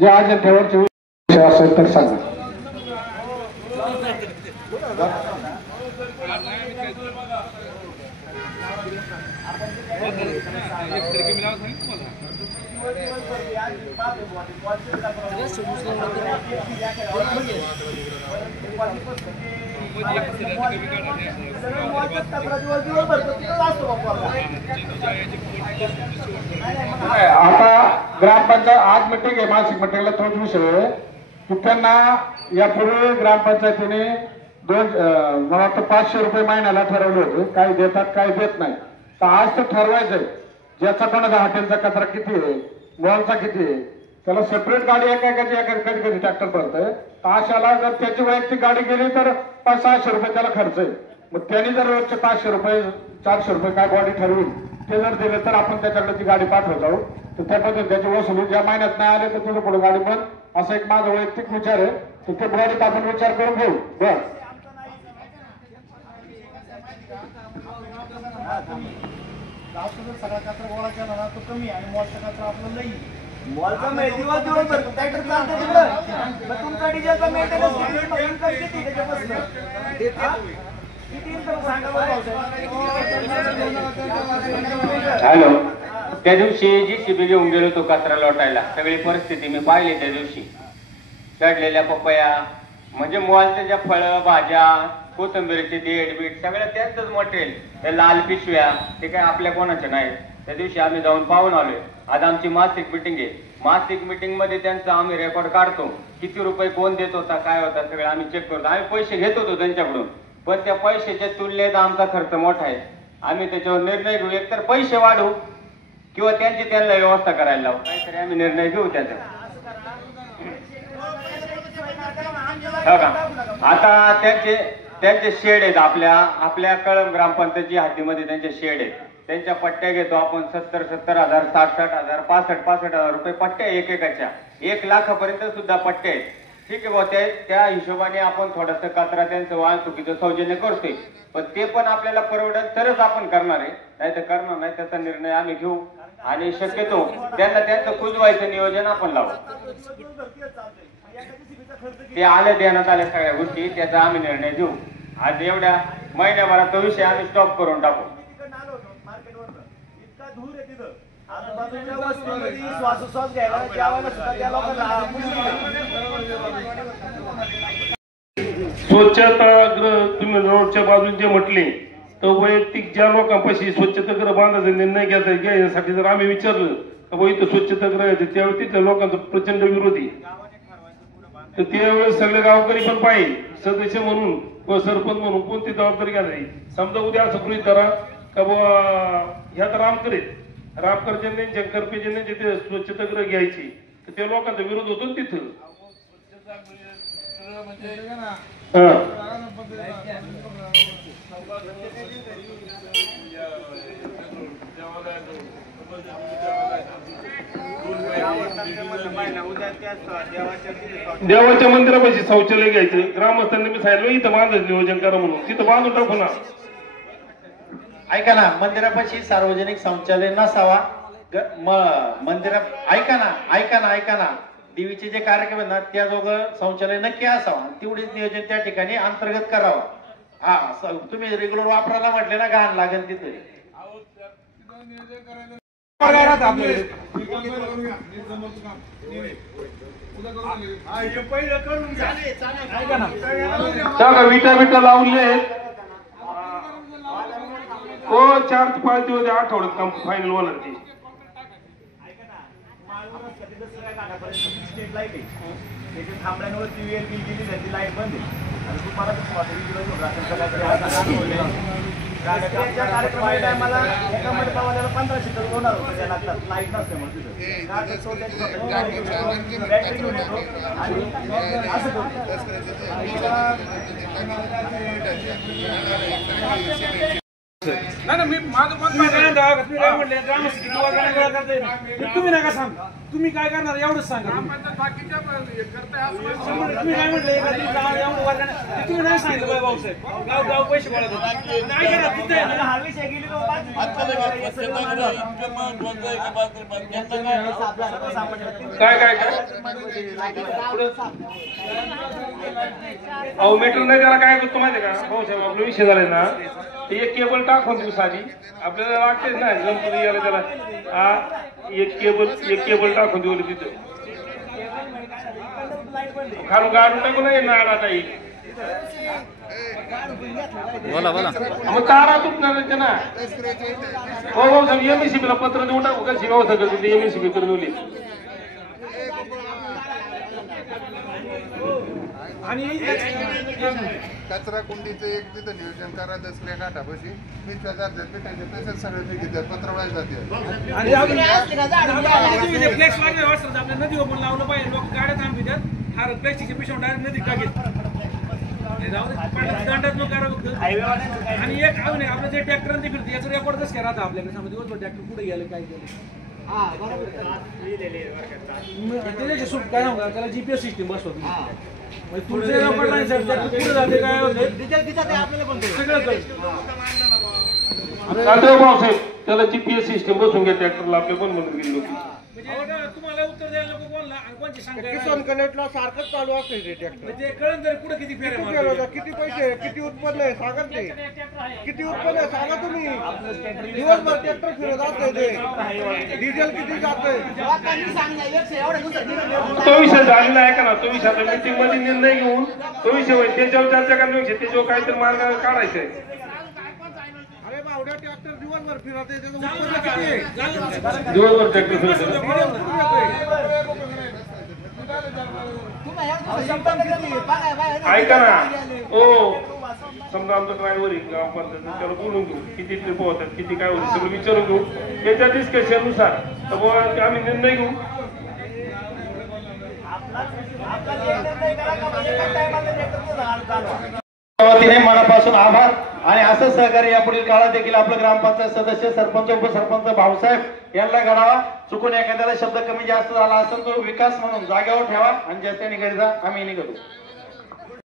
जे आज ठेवरचे विषय असेल तर सांगा. आता ग्रामपंचायत आज मीटिंग आहे, मासिक मीटिंगला तोच विषय आहे की त्यांना यापूर्वी ग्रामपंचायतीने मला वाटतं 500 रुपये महिन्याला ठरवले होते. काय देतात काय देत नाही. तर आज तर ठरवायचंय ज्याचा कोणाचा हॉटेलचा कचरा किती आहे, मॉलचा किती आहे, त्याला सेपरेट गाडी कधी कधी ट्रॅक्टर भरतंय. तर अशाला जर त्याची वैयक्तिक गाडी गेली तर 500-600 रुपये त्याला खर्च आहे. मग त्यांनी जर रोजचे 500 रुपये 400 रुपये काय गाडी ठरवून ते जर दिले तर आपण त्याच्याकडे ती गाडी पाठवत आहोत. तर त्या पद्धतीने त्याची वसुली ज्या महिन्यात नाही आले तर तुझं पुढे गाडी बंद, असा एक माझा वैयक्तिक विचार आहे. तर ते बरोबर आपण विचार करून घेऊ. बस असं जर सगळा कचरा गोळा केला ना तो कमी आणि मॉलचा कचरा आपला लई मॉलचा मेहदीवर दिवसभर ट्रॅक्टर चालतं तिकडं मग तुमचा डिझेलचा मेंटेनन्स किती त्याच्यापासून किती इन्कम सांगा बरं हॅलो, त्या दिवशी JCB घेऊन गेलो तो कचरा लोटायला, सगळी परिस्थिती मी पाहिली त्या दिवशी. चढलेल्या पपया म्हणजे मॉलच्या ज्या फळं भाज्या कोथिंबीरचे देठ बीट सगळं त्यांचंच मटेरियल, त्या लाल पिशव्या ते काय आपल्या कोणाच्या नाही. त्या दिवशी आम्ही जाऊन पाहून आलोय. आज आमची मासिक मिटिंग आहे. मासिक मिटिंग मध्ये त्यांचा आम्ही रेकॉर्ड काढतो, किती रुपये कोण देत होता काय होता सगळं आम्ही चेक करतो. आम्ही पैसे घेत होतो त्यांच्याकडून, पण त्या पैशाच्या तुलनेत आमचा खर्च मोठा आहे. आम्ही त्याच्यावर निर्णय घेऊ, एकतर पैसे वाढवू किंवा त्यांची त्यांना व्यवस्था करायला लावू, काहीतरी आम्ही निर्णय घेऊ त्याचा. आता त्यांचे शेड आहेत, आपल्या कळंब ग्रामपंचायती हद्दीमध्ये त्यांचे शेड आहेत. त्यांच्या पट्ट्या घेतो आपण 70,000, 60,000, 65,000 रुपये पट्ट्या एकेकाच्या. 1 लाखापर्यंत सुद्धा पट्ट्या आहेत. ठीक आहे भाऊ, त्या हिशोबाने आपण थोडस कचरा त्यांचं वाहतुकीचं सौजन्य करतोय, पण ते पण आपल्याला परवडत तरच आपण करणार आहे, नाही तर करणार नाही. त्याचा निर्णय आम्ही घेऊ आणि शक्यतो त्यांना त्यांचं कुजवायचं नियोजन आपण लावू. ते आले देण्यात आल्या सगळ्या गोष्टी, त्याचा आम्ही निर्णय घेऊ. आज एवढ्या महिन्याभरात तो विषय आम्ही स्टॉप करून टाकू. श्वासोश्वास घ्यायला त्यावेळेला सुद्धा त्या लोकांना स्वच्छतागृह तुम्ही रोडच्या बाजूने जे म्हटले, तर वैयक्तिक ज्या लोकांपाशी स्वच्छतागृह बांधायचा निर्णय घ्यायसाठी जर आम्ही विचारलं का बाबा इथं स्वच्छतागृह आहे, त्यावेळी तिथल्या लोकांचा प्रचंड विरोधी. तर त्यावेळेस सगळे गावकरी पण पाहिजे सदस्य म्हणून व सरपंच म्हणून कोणती जबाबदारी घ्यायची. समजा उद्या असं गृहीत धरा का बाबा ह्या तर रामकरजन शंकरपेजन जिथे स्वच्छतागृह घ्यायची, तर त्या लोकांचा विरोध होतो तिथं. देवाच्या मंदिरापाशी शौचालय घ्यायचं. ग्रामस्थांनी मी सांगितलं इथं बांधायचं नियोजन करा म्हणून, तिथं बांधून टाकू ना. ऐका ना, मंदिरापाशी सार्वजनिक शौचालय नसावा. मंदिरात ऐका ना देवीचे जे कार्यक्रम आहेत ना त्याजोगं शौचालय नक्की असावा. तेवढीच नियोजन त्या ठिकाणी अंतर्गत करावा. हा, तुम्ही रेग्युलर वापरायला म्हटले ना घाण लागेल तिथे. विटा लावले हो, 4 ते 5 दिवस आठवड्यात काम फायनल होणार ती. थांबड्यांवरती वेळ गेली त्याची लाईट बंद आहे आणि तुम्हाला कार्यक्रमाच्या टायमाला एका मंडपावाल्याला 1500 तर होणार होतं, त्या लागतात लाईट नसल्यामुळे तिथं बॅटरी घेऊन येतो आणि असं करतो. नाही मी माझं मत तुम्ही नका सांगा, तुम्ही काय करणार एवढंच सांगा. तुम्ही काय म्हटलं तुम्ही नाही सांगितलं भाऊसाहेब, गाव पैसे पडत हा विषय गेली अहो मीटर नाही त्याला काय करतो माहिती का भाऊसाहेब, आपला विषय झालाय ना, एक केबल टाकून देऊ साधी, आपल्याला लागतेच ना गणपती यायला त्याला. हा एक केबल टाकून देऊ तिथं, खालून गाडून टाकू नाही ना आता मग तारा तुटणार ना. हो भाऊ MSCB ला पत्र देऊन टाकू, कशी व्यवस्था करते MSCB करून दिली. आणि कचरा कुंडीचं एक तिथं नियोजन करा. दसऱ्या काठापाशी 20,000 पैसे सगळे निघतात, पत्रवाळी जाते. फ्लेक्स लागले वाटतं आपल्या नदीवर पण लावलं पाहिजे. लोक गाड्या थांबवितात, हा प्लॅस्टिकच्या पिशव्या डायरेक्ट नदीत टाकेल. दंडात नको करा फक्त. आणि एक अजून आपलं जे ट्रॅक्टर ते फिरते याचं रेकॉर्ड कसं काय राहतं आपल्याकडे, समजा दिवसभर ट्रॅक्टर कुठे गेलं काय गेलं त्याची सूट काय सांगा, त्याला GPS सिस्टीम बसवा तुम्ही. तुमचे रेकॉर्ड नाही सर, पुढे जाते काय होते सगळं कळतं. नाथराव भाऊसाहेब त्याला जीपीएस सिस्टम बसून घ्या ट्रॅक्टरला आपल्या कोण म्हणून गेले लोक म्हणजे तुम्हाला उत्तर द्यायला नको कोणला आणि कोणची सांगता किसान कनेक्टला सारखंच चालू असते ते ट्रॅक्टर म्हणजे कळण तरी कुठे किती फेऱ्या किती मारतात. फेऱ्या, किती पैसे, किती उत्पन्न आहे सांगा ते. किती उत्पन्न आहे सांगा तुम्ही. दिवसभर ट्रॅक्टर फिरत असते ते. डिझेल किती जातंय. तो विषय झालेला आहे का ना, तो विषय मीटिंग मध्ये निर्णय घेऊन तो विषय होईल त्याच्यावर चर्चा करण्यापेक्षा त्याच्यावर काहीतरी मार्ग काढायचा आहे. अरे बावड्या ट्रॅक्टर दिवसभर फिरत आहे त्याचं उत्पन्न किती आहे. दिवसभर ट्रॅक्टर फिरत ऐका ना हो समजा आमचं ड्रायव्हर आहे गाव पंचायत त्याला बोलून घेऊ किती ट्रिप होतात किती काय होतं सगळं विचारून घेऊ त्याच्या डिस्कशन नुसार तर आम्ही निर्णय घेऊ. वतीने मनापासून आभार आणि असं सहकार्य यापुढील काळात देखील आपलं ग्रामपंचायत सदस्य सरपंच उपसरपंच भाऊसाहेब यांना घडावा. चुकून एखाद्याला शब्द कमी जास्त झाला असेल तो विकास म्हणून जागेवर ठेवा आणि ज्याच्या निगडीचा आम्ही निघतो.